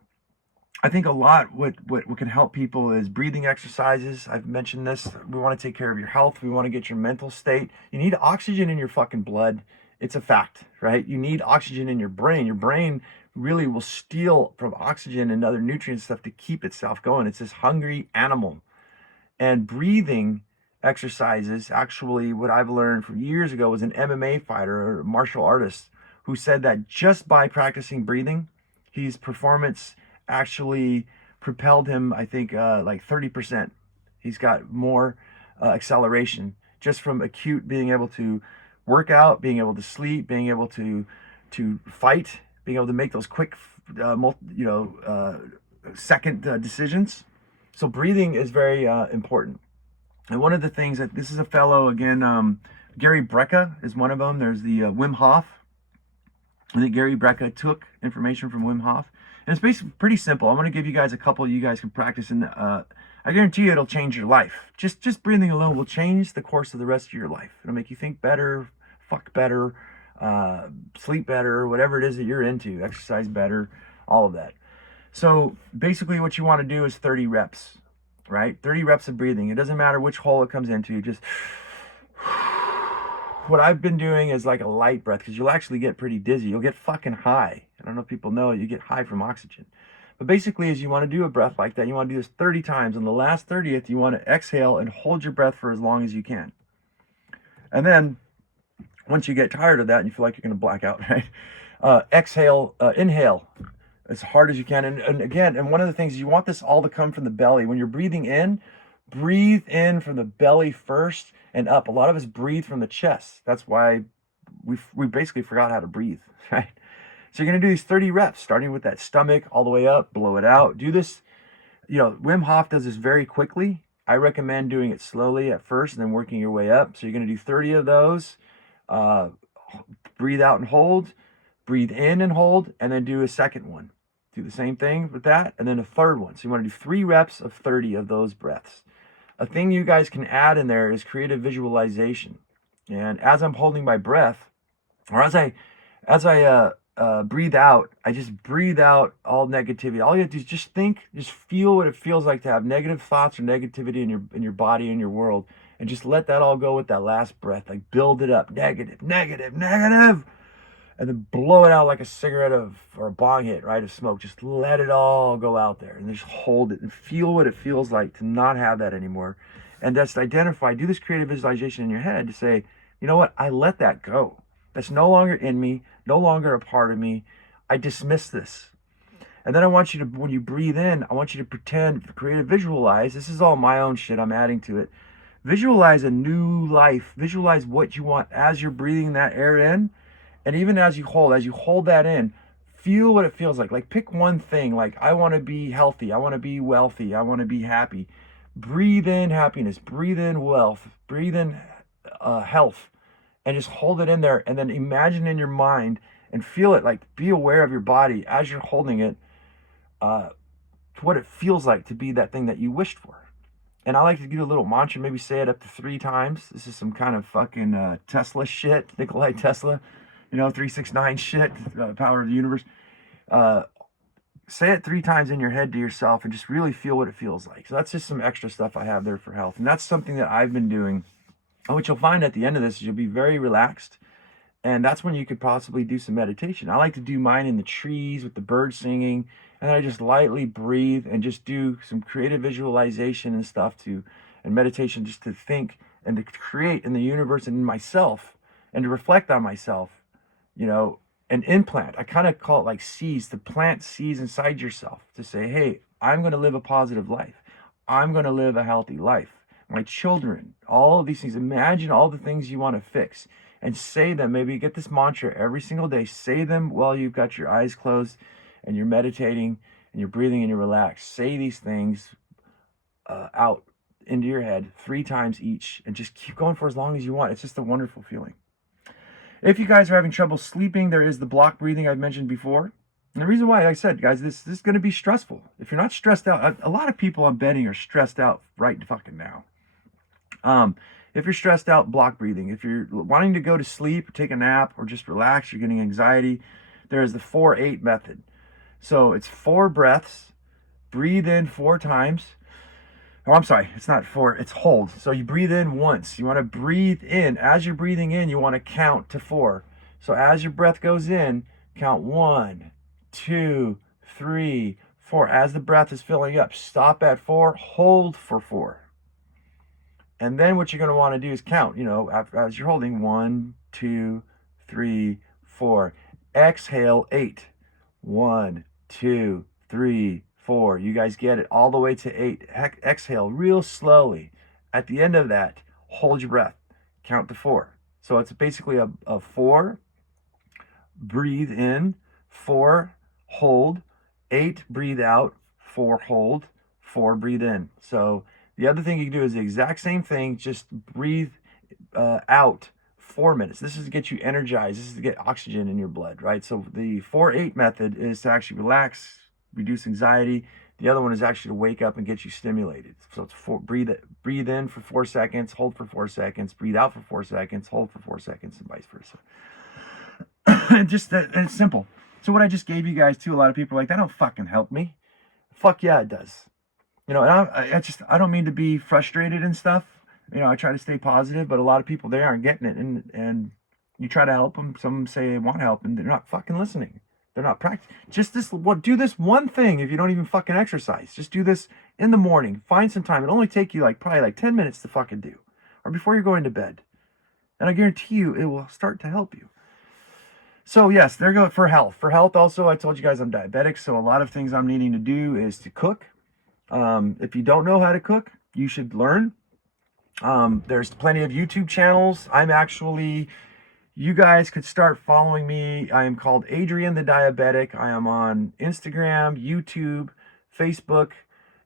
I think a lot what can help people is breathing exercises. I've mentioned this. We want to take care of your health. We want to get your mental state. You need oxygen in your fucking blood. It's a fact, right? You need oxygen in your brain. Your brain really will steal from oxygen and other nutrient stuff to keep itself going. It's this hungry animal. And breathing exercises, actually, what I've learned from years ago was an MMA fighter or a martial artist who said that just by practicing breathing, his performance actually propelled him, I think, like 30%. He's got more acceleration just from acute being able to work out, being able to sleep, being able to fight, being able to make those quick, second decisions. So breathing is very important. And one of the things that this is a fellow again, Gary Brecka is one of them. There's the Wim Hof. I think Gary Brecka took information from Wim Hof, and it's basically pretty simple. I'm going to give you guys a couple you guys can practice, and I guarantee you it'll change your life. Just breathing alone will change the course of the rest of your life. It'll make you think better, fuck better, sleep better, whatever it is that you're into, exercise better, all of that. So basically what you want to do is 30 reps, right? 30 reps of breathing. It doesn't matter which hole it comes into. Just what I've been doing is like a light breath, because you'll actually get pretty dizzy. You'll get fucking high. I don't know if people know it. You get high from oxygen. But basically, as you want to do a breath like that, you want to do this 30 times. On the last 30th, you want to exhale and hold your breath for as long as you can. And then once you get tired of that and you feel like you're going to black out, right? Inhale as hard as you can. And again, and one of the things, you want this all to come from the belly. When you're breathing in, breathe in from the belly first and up. A lot of us breathe from the chest. That's why we basically forgot how to breathe, right? So you're going to do these 30 reps, starting with that stomach all the way up, blow it out. Do this, Wim Hof does this very quickly. I recommend doing it slowly at first and then working your way up. So you're going to do 30 of those. Breathe out and hold, breathe in and hold, and then do a second one. Do the same thing with that, and then a third one. So you want to do 3 reps of 30 of those breaths. A thing you guys can add in there is creative visualization. And as I'm holding my breath, or as I breathe out, I just breathe out all negativity. All you have to do is just feel what it feels like to have negative thoughts or negativity in your body, in your world, and just let that all go with that last breath. Like build it up, negative, negative, negative, and then blow it out like a cigarette or a bong hit, right, of smoke. Just let it all go out there and just hold it and feel what it feels like to not have that anymore. And just do this creative visualization in your head to say, you know what, I let that go. That's no longer in me, no longer a part of me. I dismiss this. And then I want you to, when you breathe in, I want you to pretend, visualize. This is all my own shit I'm adding to it. Visualize a new life. Visualize what you want as you're breathing that air in. And even as you hold that in, feel what it feels like. Like pick one thing, like I want to be healthy, I want to be wealthy, I want to be happy. Breathe in happiness, breathe in wealth, breathe in health, and just hold it in there. And then imagine in your mind and feel it, like be aware of your body as you're holding it, what it feels like to be that thing that you wished for. And I like to do a little mantra, maybe say it up to 3 times. This is some kind of fucking Tesla shit, Nikolai Tesla. 369 shit, power of the universe. Say it 3 times in your head to yourself and just really feel what it feels like. So that's just some extra stuff I have there for health. And that's something that I've been doing. And what you'll find at the end of this is you'll be very relaxed. And that's when you could possibly do some meditation. I like to do mine in the trees with the birds singing. And then I just lightly breathe and just do some creative visualization and stuff and meditation, just to think and to create in the universe and in myself and to reflect on myself. An implant. I kind of call it like seeds, to plant seeds inside yourself to say, hey, I'm going to live a positive life. I'm going to live a healthy life. My children, all of these things. Imagine all the things you want to fix and say them. Maybe get this mantra every single day. Say them while you've got your eyes closed and you're meditating and you're breathing and you're relaxed. Say these things out into your head 3 times each and just keep going for as long as you want. It's just a wonderful feeling. If you guys are having trouble sleeping, there is the block breathing I've mentioned before. And the reason why, like I said, guys, this is going to be stressful. If you're not stressed out, a lot of people I'm betting are stressed out right fucking now. If you're stressed out, block breathing. If you're wanting to go to sleep, take a nap, or just relax, you're getting anxiety, there is the 4-8 method. So it's 4 breaths, breathe in 4 times. Oh, I'm sorry, it's not 4, it's hold. So you breathe in once. You want to breathe in. As you're breathing in, you want to count to 4. So as your breath goes in, count 1, 2, 3, 4. As the breath is filling up, stop at 4, hold for 4. And then what you're going to want to do is count, as you're holding 1, 2, 3, 4. Exhale 8. 1, 2, 3, 4. You guys get it all the way to 8. Exhale real slowly. At the end of that, hold your breath. Count to 4. So it's basically a 4, breathe in, 4, hold, 8, breathe out, 4, hold, 4, breathe in. So the other thing you can do is the exact same thing, just breathe out 4 minutes. This is to get you energized. This is to get oxygen in your blood, right? So the 4-8 method is to actually relax, reduce anxiety. The other one is actually to wake up and get you stimulated. So it's breathe in for 4 seconds, hold for 4 seconds, breathe out for 4 seconds, hold for 4 seconds, and vice versa. Just that, it's simple. So what I just gave you guys too, a lot of people are like, that don't fucking help me. Fuck yeah, it does. And I don't mean to be frustrated and stuff. I try to stay positive, but a lot of people, they aren't getting it. And you try to help them. Some say they want help, and they're not fucking listening. They're not practicing. Do this one thing if you don't even fucking exercise. Just do this in the morning. Find some time. It'll only take you probably 10 minutes to fucking do. Or before you're going to bed. And I guarantee you, it will start to help you. So yes, there you go for health. For health also, I told you guys I'm diabetic, so a lot of things I'm needing to do is to cook. If you don't know how to cook, you should learn. There's plenty of YouTube channels. You guys could start following me. I am called Adrian the Diabetic. I am on Instagram, YouTube, Facebook,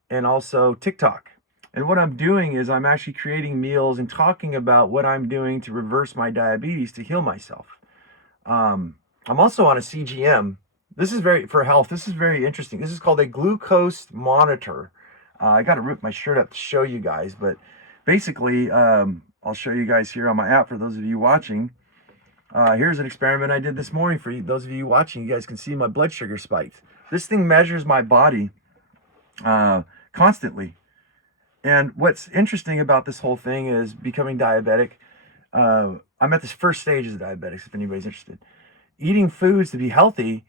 and also TikTok. And what I'm doing is I'm actually creating meals and talking about what I'm doing to reverse my diabetes, to heal myself. I'm also on a CGM. This is for health. This is very interesting. This is called a glucose monitor. I got to rip my shirt up to show you guys, but basically, I'll show you guys here on my app for those of you watching. Here's an experiment I did this morning for those of you watching. You guys can see my blood sugar spiked. This thing measures my body constantly. And what's interesting about this whole thing is becoming diabetic. I'm at this first stage of diabetics, if anybody's interested. Eating foods to be healthy,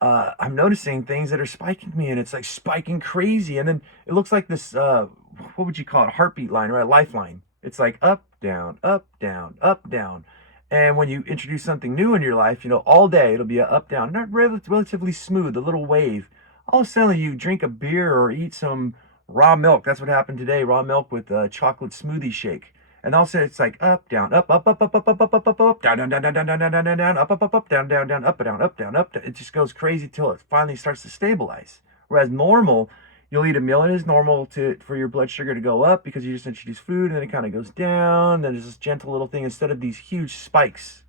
I'm noticing things that are spiking me, and it's like spiking crazy. And then it looks like this, what would you call it? A heartbeat line, right? A lifeline. It's like up, down, up, down, up, down. And when you introduce something new in your life, all day it'll be a up, down, not relatively smooth, a little wave. All of a sudden you drink a beer or eat some raw milk. That's what happened today, raw milk with a chocolate smoothie shake. And also it's like up, down, up, up, up, up, up, up, up, up, up, up, down, down, down, down, down, down, down, down, down, up, up, up, up, down, down, down, up, down, up, down, up. It just goes crazy till it finally starts to stabilize. Whereas normal, you'll eat a meal and it's normal for your blood sugar to go up because you just introduce food, and then it kind of goes down. Then there's this gentle little thing instead of these huge spikes.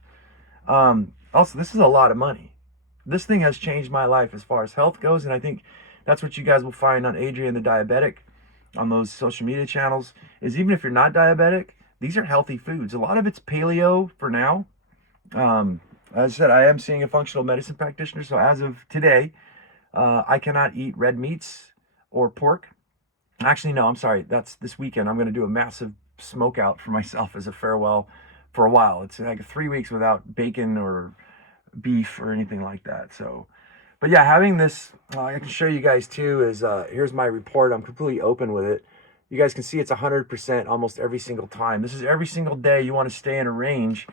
Also, this is a lot of money. This thing has changed my life as far as health goes, and I think that's what you guys will find on Adrian the Diabetic on those social media channels, is even if you're not diabetic, these are healthy foods. A lot of it's paleo for now. As I said, I am seeing a functional medicine practitioner, so as of today, I cannot eat red meats or pork. Actually, no, I'm sorry. That's this weekend. I'm going to do a massive smoke out for myself as a farewell for a while. It's like 3 weeks without bacon or beef or anything like that. So, but yeah, having this, I can show you guys too, is here's my report. I'm completely open with it. You guys can see it's 100% almost every single time. This is every single day you want to stay in a range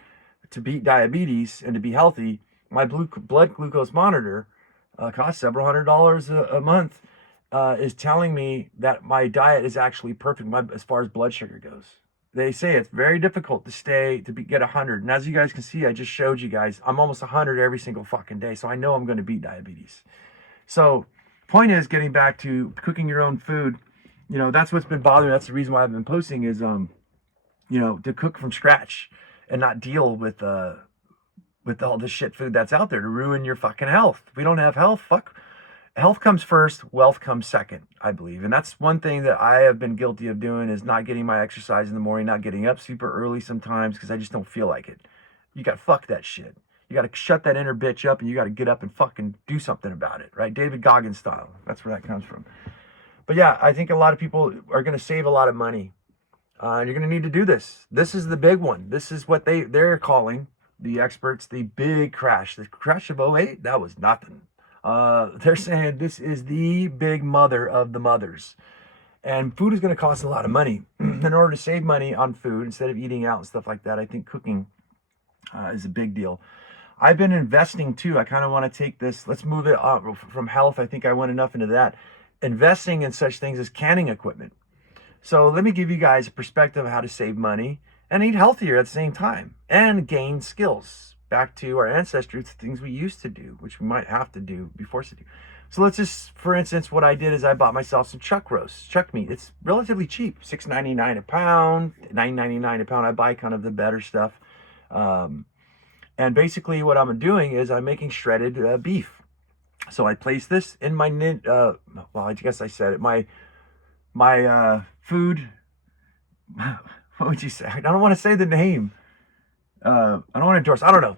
to beat diabetes and to be healthy. My blood glucose monitor costs several $100s a month, is telling me that my diet is actually perfect as far as blood sugar goes. They say it's very difficult to get 100. And as you guys can see, I just showed you guys, I'm almost 100 every single fucking day. So I know I'm going to beat diabetes. So point is, getting back to cooking your own food. That's what's been bothering me. That's the reason why I've been posting is, to cook from scratch and not deal with all the shit food that's out there to ruin your fucking health. If we don't have health, health comes first, wealth comes second, I believe. And that's one thing that I have been guilty of doing, is not getting my exercise in the morning, not getting up super early sometimes because I just don't feel like it. You got to fuck that shit. You got to shut that inner bitch up, and you got to get up and fucking do something about it, right? David Goggins style. That's where that comes from. But yeah, I think a lot of people are going to save a lot of money. And you're going to need to do this. This is the big one. This is what they're calling, the experts, the big crash. The crash of '08, that was nothing. They're saying this is the big mother of the mothers. And food is going to cost a lot of money. In order to save money on food, instead of eating out and stuff like that, I think cooking is a big deal. I've been investing too. I kind of want to take this, let's move it from health. I think I went enough into that. Investing in such things as canning equipment. So let me give you guys a perspective of how to save money and eat healthier at the same time and gain skills back to our ancestors, things we used to do, which we might have to do, be forced to do. So let's just, for instance, what I did is I bought myself some chuck roast, chuck meat. It's relatively cheap, $6.99 a pound, $9.99 a pound. I buy kind of the better stuff. And basically what I'm doing is I'm making shredded beef. So I place this in my, well, I guess I said it, my food, what would you say? I don't want to say the name. I don't want to endorse, I don't know.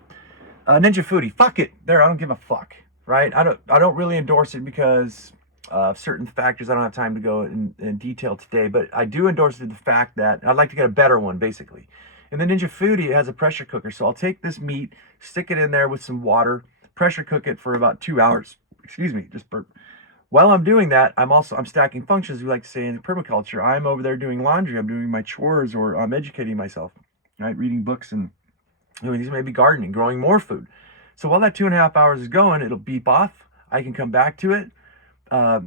Ninja Foodie, fuck it. There, I don't give a fuck, right? I don't really endorse it because of certain factors I don't have time to go in detail today, but I do endorse the fact that I'd like to get a better one, basically. And the Ninja Foodie, it has a pressure cooker. So I'll take this meat, stick it in there with some water, pressure cook it for about 2 hours. Excuse me, just burp. While I'm doing that, I'm stacking functions, we like to say in permaculture. I'm over there doing laundry, I'm doing my chores, or I'm educating myself, right? Reading books and doing these, maybe gardening, growing more food. So while that 2.5 hours is going, it'll beep off. I can come back to it,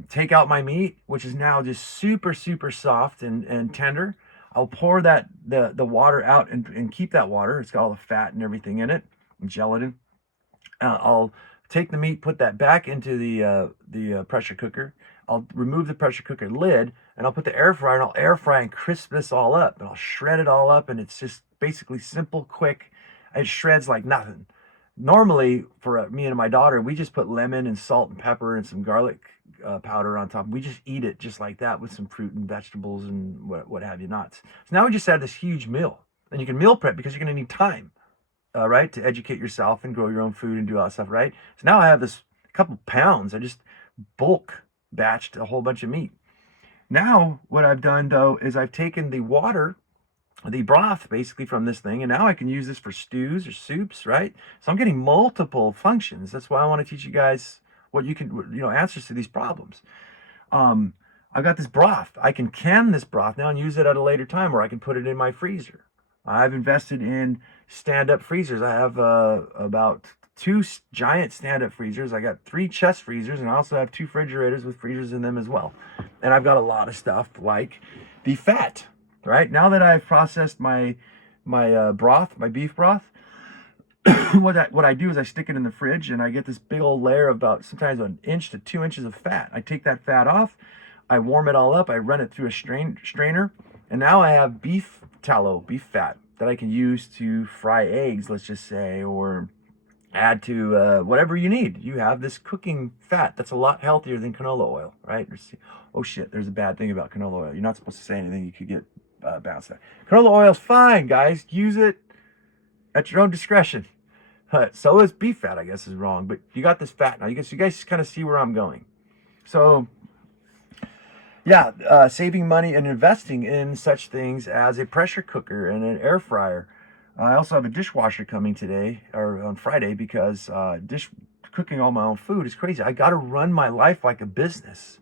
take out my meat, which is now just super, super soft and tender. I'll pour the water out and keep that water. It's got all the fat and everything in it, and gelatin. I'll take the meat, put that back into the pressure cooker. I'll remove the pressure cooker lid, and I'll put the air fryer, and I'll air fry and crisp this all up, and I'll shred it all up, and it's just basically simple, quick. It shreds like nothing. Normally, for me and my daughter, we just put lemon and salt and pepper and some garlic powder on top. We just eat it just like that with some fruit and vegetables and what have you not. So now we just had this huge meal, and you can meal prep because you're going to need time. Right, to educate yourself and grow your own food and do all that stuff, right? So now I have this couple pounds. I just bulk batched a whole bunch of meat. Now what I've done though is I've taken the water, the broth basically from this thing, and now I can use this for stews or soups, right? So I'm getting multiple functions. That's why I want to teach you guys what you can, answers to these problems. I've got this broth. I can can this broth now and use it at a later time, or I can put it in my freezer. I've invested in stand-up freezers. I have about 2 giant stand-up freezers. I got 3 chest freezers, and I also have 2 refrigerators with freezers in them as well. And I've got a lot of stuff like the fat, right? Now that I've processed my broth, my beef broth, what I do is I stick it in the fridge, and I get this big old layer of about sometimes 1 inch to 2 inches of fat. I take that fat off, I warm it all up, I run it through a strainer, and now I have beef tallow, beef fat that I can use to fry eggs, let's just say, or add to whatever you need. You have this cooking fat that's a lot healthier than canola oil, right? Oh shit, there's a bad thing about canola oil. You're not supposed to say anything. You could get bounced out. Canola oil's fine, guys. Use it at your own discretion. So is beef fat, I guess, is wrong. But you got this fat now. You guys kind of see where I'm going. So yeah, saving money and investing in such things as a pressure cooker and an air fryer. I also have a dishwasher coming today, or on Friday, because cooking all my own food is crazy. I got to run my life like a business.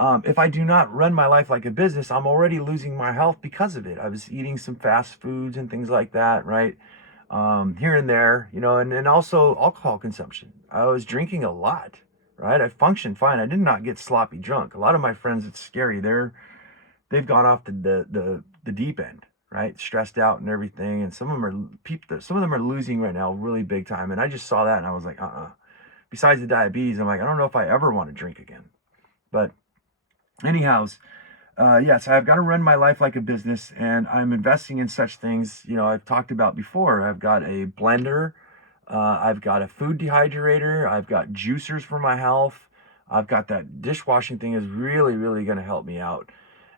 If I do not run my life like a business, I'm already losing my health because of it. I was eating some fast foods and things like that, right? Here and there, and also alcohol consumption. I was drinking a lot. Right, I functioned fine. I did not get sloppy drunk. A lot of my friends, it's scary. They've gone off the deep end, right? Stressed out and everything. And some of them are losing right now, really big time. And I just saw that, and I was like, Besides the diabetes, I'm like, I don't know if I ever want to drink again. But anyhows, yes, I've got to run my life like a business, and I'm investing in such things. I've talked about before. I've got a blender. I've got a food dehydrator. I've got juicers for my health. I've got that dishwashing thing is really, really going to help me out.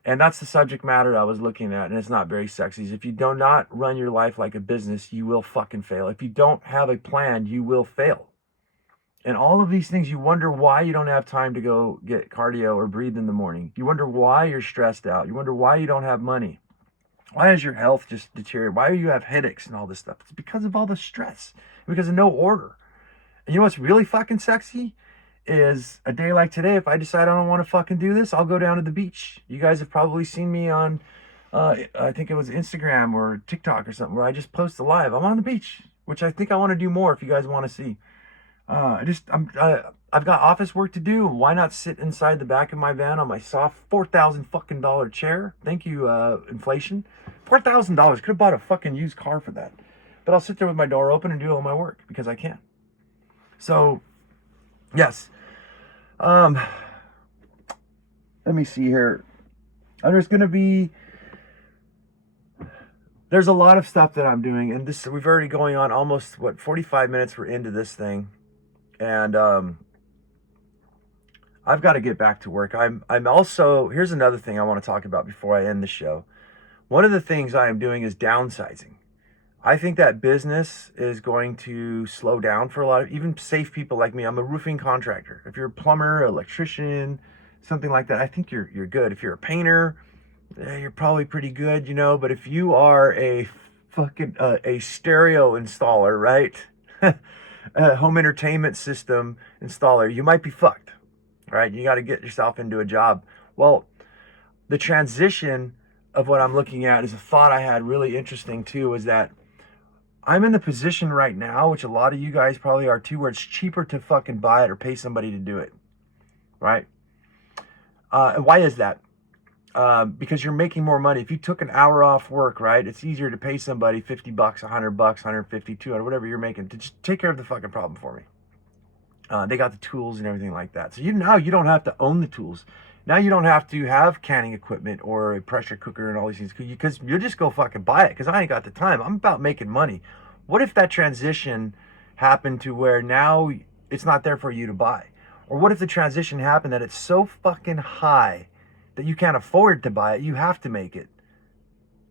And that's the subject matter I was looking at, and it's not very sexy. If you do not run your life like a business, you will fucking fail. If you don't have a plan, you will fail. And all of these things, you wonder why you don't have time to go get cardio or breathe in the morning. You wonder why you're stressed out. You wonder why you don't have money. Why is your health just deteriorated? Why do you have headaches and all this stuff? It's because of all the stress, because of no order. And you know what's really fucking sexy? Is a day like today, if I decide I don't want to fucking do this, I'll go down to the beach. You guys have probably seen me on, I think it was Instagram or TikTok or something, where I just post a live. I'm on the beach, which I think I want to do more if you guys want to see. I've got office work to do. Why not sit inside the back of my van on my soft $4,000 fucking dollar chair? Thank you, inflation. $4,000. Could have bought a fucking used car for that. But I'll sit there with my door open and do all my work because I can. So, yes. Let me see here. There's a lot of stuff that I'm doing, and we've already going on almost 45 minutes we're into this thing. And I've got to get back to work. I'm also, here's another thing I want to talk about before I end the show. One of the things I am doing is downsizing. I think that business is going to slow down for a lot of even safe people like me. I'm a roofing contractor. If you're a plumber, electrician, something like that, I think you're good. If you're a painter, you're probably pretty good, you know. But if you are a fucking a stereo installer, right? A home entertainment system installer, you might be fucked, right? You got to get yourself into a job. Well, the transition of what I'm looking at is a thought I had really interesting too, is that I'm in the position right now, which a lot of you guys probably are too, where it's cheaper to fucking buy it or pay somebody to do it, right? And why is that? Because you're making more money. If you took an hour off work, right, it's easier to pay somebody $50, $100, $150, $200, whatever you're making, to just take care of the fucking problem for me. They got the tools and everything like that. So now you don't have to own the tools. Now you don't have to have canning equipment or a pressure cooker and all these things, because you just go fucking buy it, because I ain't got the time. I'm about making money. What if that transition happened to where now it's not there for you to buy? Or what if the transition happened that it's so fucking high that you can't afford to buy it, you have to make it?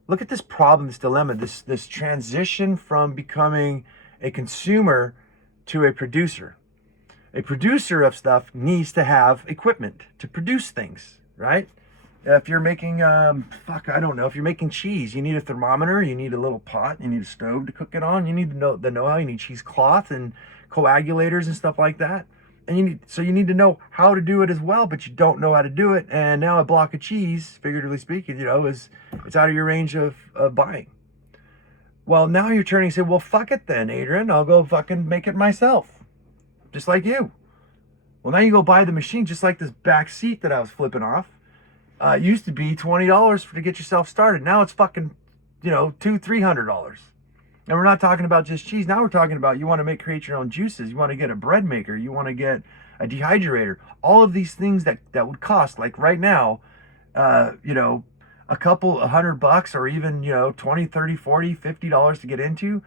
Look at this problem, this dilemma, this transition from becoming a consumer to a producer. A producer of stuff needs to have equipment to produce things, right? If you're making, I don't know, if you're making cheese, you need a thermometer, you need a little pot, you need a stove to cook it on, you need to know the know-how, you need cheesecloth and coagulators and stuff like that. And you need to know how to do it as well, but you don't know how to do it. And now a block of cheese, figuratively speaking, it's out of your range of buying. Well, now you're turning and say, well, fuck it then, Adrian, I'll go fucking make it myself. Just like you. Well, now you go buy the machine, just like this back seat that I was flipping off. It used to be $20 to get yourself started. Now it's fucking, $200-$300. And we're not talking about just cheese. Now we're talking about you want to create your own juices. You want to get a bread maker. You want to get a dehydrator. All of these things that would cost, like right now, a couple $100 or even, $20, $30, $40, $50 to get into.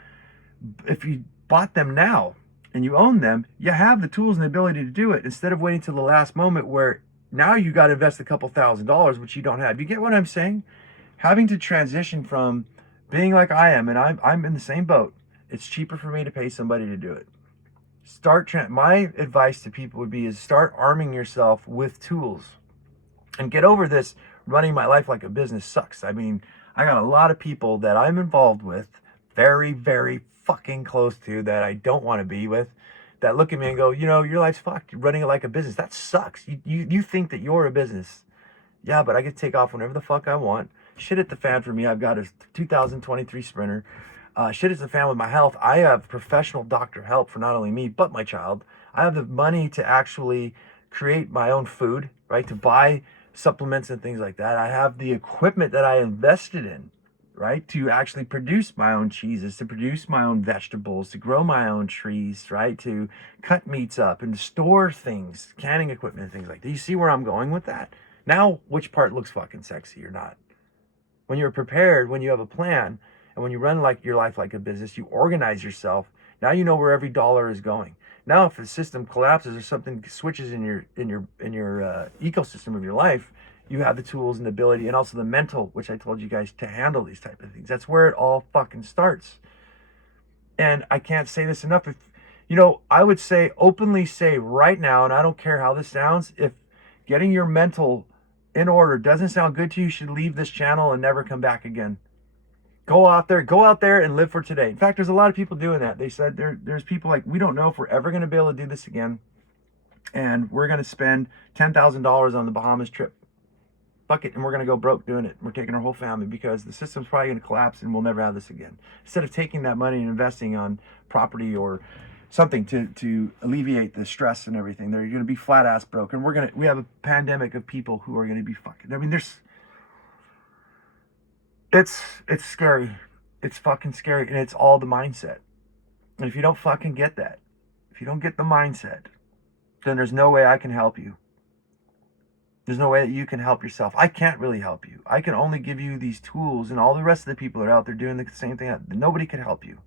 If you bought them now and you own them, you have the tools and the ability to do it, instead of waiting till the last moment where now you got to invest a couple $1,000s, which you don't have. You get what I'm saying? Having to transition from being like I am, and I'm in the same boat. It's cheaper for me to pay somebody to do it. My advice to people would be is start arming yourself with tools and get over this running my life like a business sucks. I mean, I got a lot of people that I'm involved with, very, very fucking close to, that I don't want to be with, that look at me and go, your life's fucked. You're running it like a business. That sucks. You think that you're a business. Yeah, but I get to take off whenever the fuck I want. Shit hit the fan for me. I've got a 2023 Sprinter. Shit hits the fan with my health. I have professional doctor help for not only me, but my child. I have the money to actually create my own food, right? To buy supplements and things like that. I have the equipment that I invested in, right? To actually produce my own cheeses, to produce my own vegetables, to grow my own trees, right? To cut meats up and to store things, canning equipment and things like that. You see where I'm going with that? Now, which part looks fucking sexy or not? When you're prepared, when you have a plan, and when you run your life like a business, you organize yourself. Now you know where every dollar is going. Now, if the system collapses or something switches in your ecosystem of your life, you have the tools and the ability, and also the mental, which I told you guys, to handle these type of things. That's where it all fucking starts. And I can't say this enough. I would say, openly say right now, and I don't care how this sounds, if getting your mental in order doesn't sound good to you, you should leave this channel and never come back again. Go out there and live for today. In fact, there's a lot of people doing that. They said there's people like, we don't know if we're ever going to be able to do this again, and we're going to spend $10,000 on the Bahamas trip. Fuck it, and we're going to go broke doing it. We're taking our whole family because the system's probably going to collapse and we'll never have this again. Instead of taking that money and investing on property or something to alleviate the stress and everything, they're going to be flat ass broke. And we have a pandemic of people who are going to be fucking, I mean, it's scary. It's fucking scary, and it's all the mindset. And if you don't fucking get that, if you don't get the mindset, then there's no way I can help you. There's no way that you can help yourself. I can't really help you. I can only give you these tools, and all the rest of the people that are out there doing the same thing. Nobody can help you.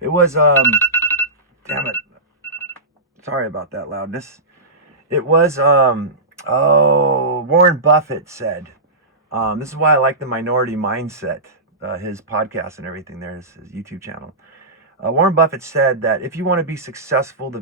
It was, damn it. Sorry about that loudness. It was, Warren Buffett said, this is why I like the Minority Mindset, his podcast and everything there, his YouTube channel. Warren Buffett said that if you want to be successful, the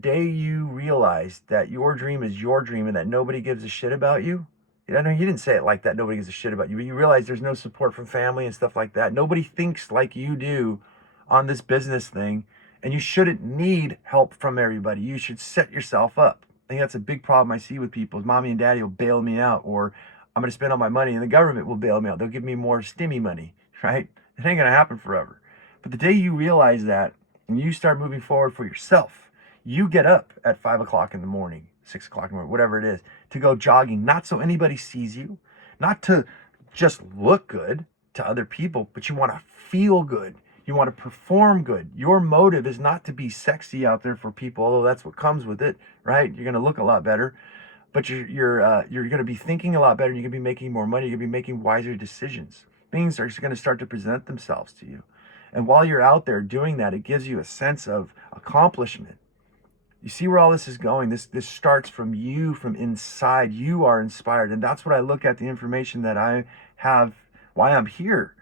day you realize that your dream is your dream and that nobody gives a shit about you, I know he didn't say it like that, nobody gives a shit about you, but you realize there's no support from family and stuff like that. Nobody thinks like you do on this business thing, and you shouldn't need help from everybody. You should set yourself up. I think that's a big problem I see with people, is mommy and daddy will bail me out, or I'm going to spend all my money and the government will bail me out. They'll give me more stimmy money, right? It ain't going to happen forever. But the day you realize that and you start moving forward for yourself, you get up at 5 o'clock in the morning, 6 o'clock in the morning, whatever it is, to go jogging, not so anybody sees you, not to just look good to other people, but you want to feel good. You want to perform good. Your motive is not to be sexy out there for people, although that's what comes with it, right? You're going to look a lot better, but you're going to be thinking a lot better. You're going to be making more money. You're going to be making wiser decisions. Things are going to start to present themselves to you. And while you're out there doing that, it gives you a sense of accomplishment. You see where all this is going? This starts from you, from inside. You are inspired. And that's what I look at, the information that I have, why I'm here,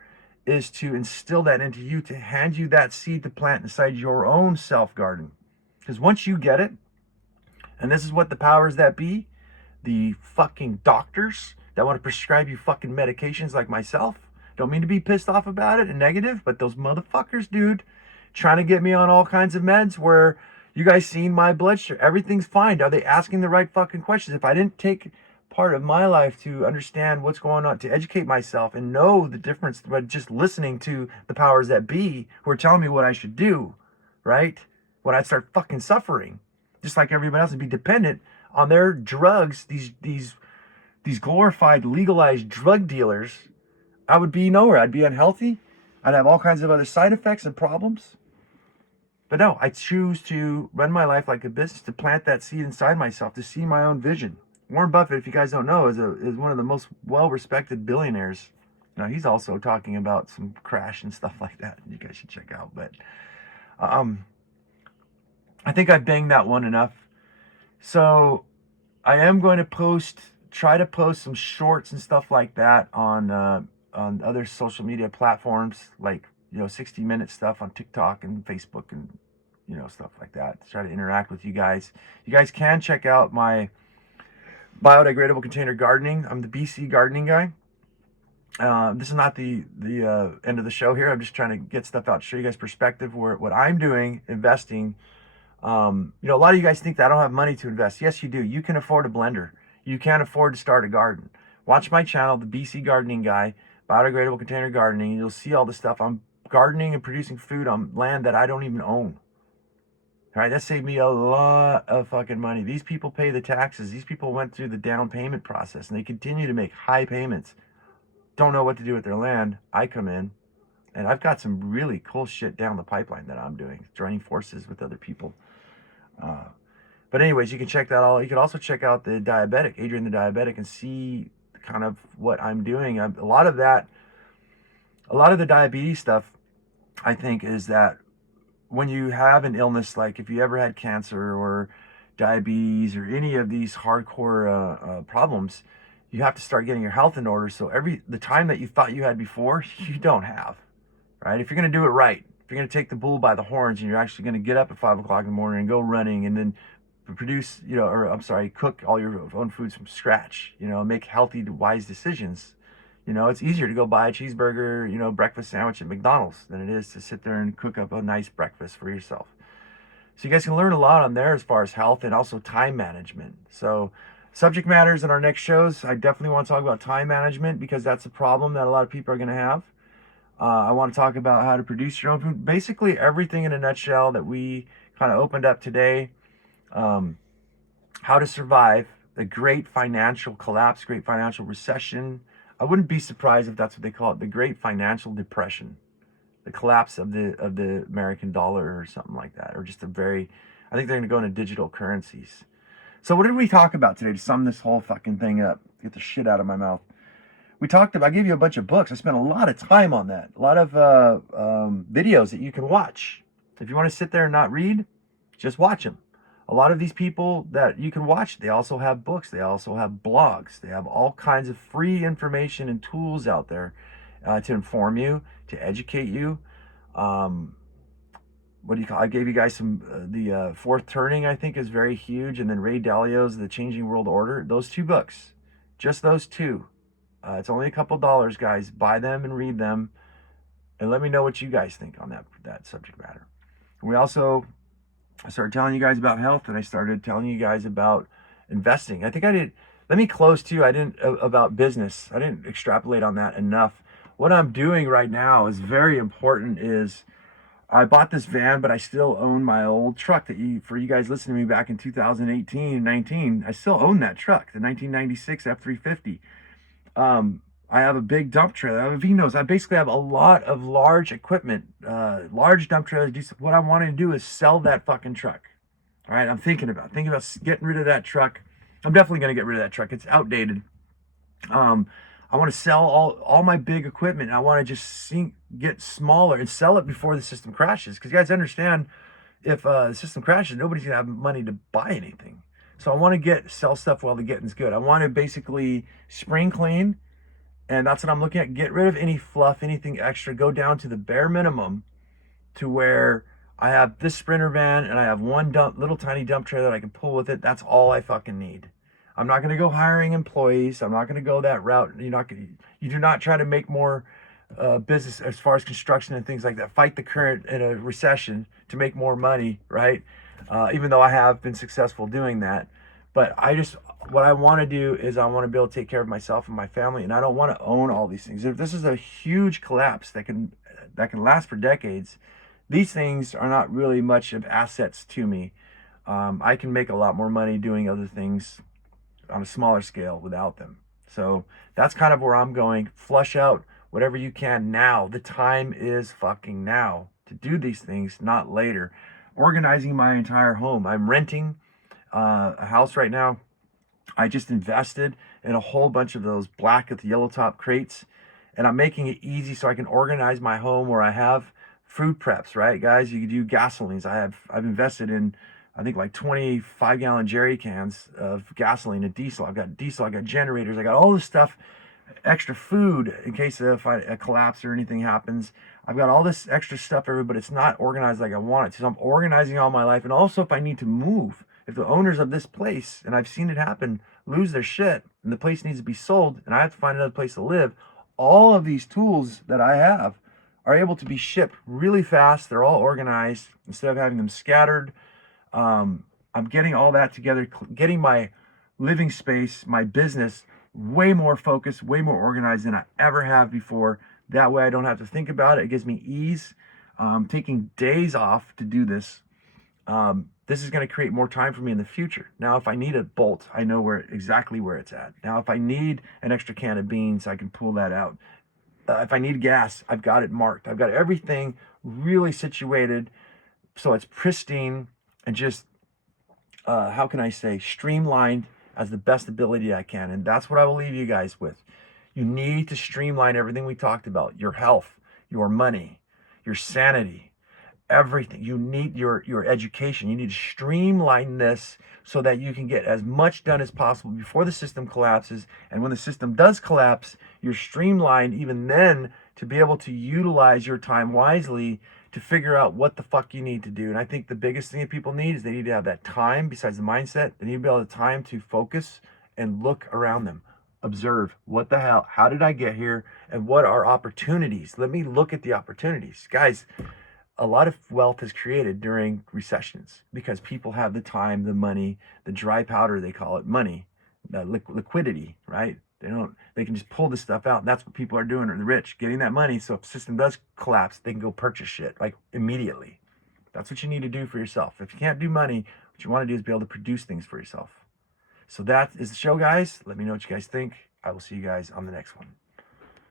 is to instill that into you, to hand you that seed to plant inside your own self-garden. Because once you get it, and this is what the powers that be, the fucking doctors that want to prescribe you fucking medications like myself, don't mean to be pissed off about it and negative, but those motherfuckers, dude, trying to get me on all kinds of meds where you guys seen my blood sugar. Everything's fine. Are they asking the right fucking questions? If I didn't take part of my life to understand what's going on, to educate myself and know the difference, but just listening to the powers that be who are telling me what I should do, right? When I start fucking suffering, just like everybody else, and be dependent on their drugs, these glorified, legalized drug dealers, I would be nowhere. I'd be unhealthy. I'd have all kinds of other side effects and problems. But no, I choose to run my life like a business, to plant that seed inside myself, to see my own vision. Warren Buffett, if you guys don't know, is one of the most well-respected billionaires. Now, he's also talking about some crash and stuff like that you guys should check out. But I think I've banged that one enough. So I am going to try to post some shorts and stuff like that on other social media platforms, like 60-minute stuff on TikTok and Facebook and stuff like that, to try to interact with you guys. You guys can check out my biodegradable container gardening. I'm the BC gardening guy. This is not the end of the show here. I'm just trying to get stuff out to show you guys perspective where what I'm doing, investing. A lot of you guys think that I don't have money to invest. Yes, you do. You can afford a blender. You can afford to start a garden. Watch my channel, the BC gardening guy, biodegradable container gardening. You'll see all the stuff. I'm gardening and producing food on land that I don't even own. All right, that saved me a lot of fucking money. These people pay the taxes. These people went through the down payment process, and they continue to make high payments. Don't know what to do with their land. I come in, and I've got some really cool shit down the pipeline that I'm doing, joining forces with other people. But anyways, you can check that all. You can also check out the diabetic, Adrian the Diabetic, and see kind of what I'm doing. A lot of the diabetes stuff, I think, is that when you have an illness, like if you ever had cancer or diabetes or any of these hardcore problems, you have to start getting your health in order. So the time that you thought you had before, you don't have, right? If you're going to do it right, if you're going to take the bull by the horns and you're actually going to get up at 5 o'clock in the morning and go running and then produce, cook all your own foods from scratch, make healthy, wise decisions. It's easier to go buy a cheeseburger, breakfast sandwich at McDonald's than it is to sit there and cook up a nice breakfast for yourself. So you guys can learn a lot on there as far as health and also time management. So subject matters in our next shows, I definitely want to talk about time management because that's a problem that a lot of people are going to have. I want to talk about how to produce your own food. Basically everything in a nutshell that we kind of opened up today. How to survive a great financial collapse, great financial recession. I wouldn't be surprised if that's what they call it, the Great Financial Depression, the collapse of the American dollar or something like that, or just I think they're going to go into digital currencies. So what did we talk about today to sum this whole fucking thing up? Get the shit out of my mouth. I gave you a bunch of books. I spent a lot of time on that. A lot of videos that you can watch. If you want to sit there and not read, just watch them. A lot of these people that you can watch, they also have books. They also have blogs. They have all kinds of free information and tools out there to inform you, to educate you. I gave you guys some, the Fourth Turning, I think, is very huge. And then Ray Dalio's The Changing World Order. Those two books, just those two. It's only a couple dollars, guys. Buy them and read them. And let me know what you guys think on that subject matter. I started telling you guys about health, and I started telling you guys about investing. I think I did. Let me close too. About business. I didn't extrapolate on that enough. What I'm doing right now is very important. Is I bought this van, but I still own my old truck for you guys listening to me back in 2018 and 19. I still own that truck, the 1996 F350. I have a big dump trailer. I have a Vinos. I basically have a lot of large equipment, large dump trailers. What I want to do is sell that fucking truck. All right, I'm thinking about getting rid of that truck. I'm definitely going to get rid of that truck. It's outdated. I want to sell all my big equipment. I want to just get smaller and sell it before the system crashes. Because you guys understand, if the system crashes, nobody's going to have money to buy anything. So I want to sell stuff while the getting's good. I want to basically spring clean. And that's what I'm looking at. Get rid of any fluff, anything extra. Go down to the bare minimum to where I have this Sprinter van and I have one little tiny dump trailer that I can pull with it. That's all I fucking need. I'm not going to go hiring employees. I'm not going to go that route. You do not try to make more business as far as construction and things like that. Fight the current in a recession to make more money, right? Even though I have been successful doing that. But what I want to do is I want to be able to take care of myself and my family, and I don't want to own all these things. If this is a huge collapse that can last for decades, these things are not really much of assets to me. I can make a lot more money doing other things on a smaller scale without them. So that's kind of where I'm going. Flush out whatever you can now. The time is fucking now to do these things, not later. Organizing my entire home. I'm renting a house right now. I just invested in a whole bunch of those black with yellow top crates, and I'm making it easy so I can organize my home where I have food preps, right, guys? You can do gasolines. I've invested in, I think, like 25-gallon jerry cans of gasoline and diesel. I've got diesel, I got generators, I got all this stuff, extra food in case if a collapse or anything happens. I've got all this extra stuff, but it's not organized like I want it. So I'm organizing all my life. And also if I need to move, if the owners of this place, and I've seen it happen, lose their shit and the place needs to be sold and I have to find another place to live, all of these tools that I have are able to be shipped really fast. They're all organized instead of having them scattered. I'm getting all that together, getting my living space, my business, way more focused, way more organized than I ever have before. That way I don't have to think about it. It gives me ease. Taking days off to do this. This is going to create more time for me in the future. Now, if I need a bolt, I know exactly where it's at. Now, if I need an extra can of beans, I can pull that out. If I need gas, I've got it marked. I've got everything really situated so it's pristine and just, how can I say, streamlined as the best ability I can. And that's what I will leave you guys with. You need to streamline everything we talked about. Your health, your money, your sanity, everything. You need your education. You need to streamline this so that you can get as much done as possible before the system collapses. And when the system does collapse, you're streamlined even then to be able to utilize your time wisely to figure out what the fuck you need to do. And I think the biggest thing that people need is they need to have that time, besides the mindset. They need to be able to time to focus and look around them. Observe, what the hell? How did I get here? And what are opportunities? Let me look at the opportunities. Guys, a lot of wealth is created during recessions because people have the time, the money, the dry powder, they call it, money, liquidity, right? They can just pull this stuff out. And that's what people are doing, are the rich, getting that money. So if the system does collapse, they can go purchase shit like immediately. That's what you need to do for yourself. If you can't do money, what you want to do is be able to produce things for yourself. So that is the show, guys. Let me know what you guys think. I will see you guys on the next one.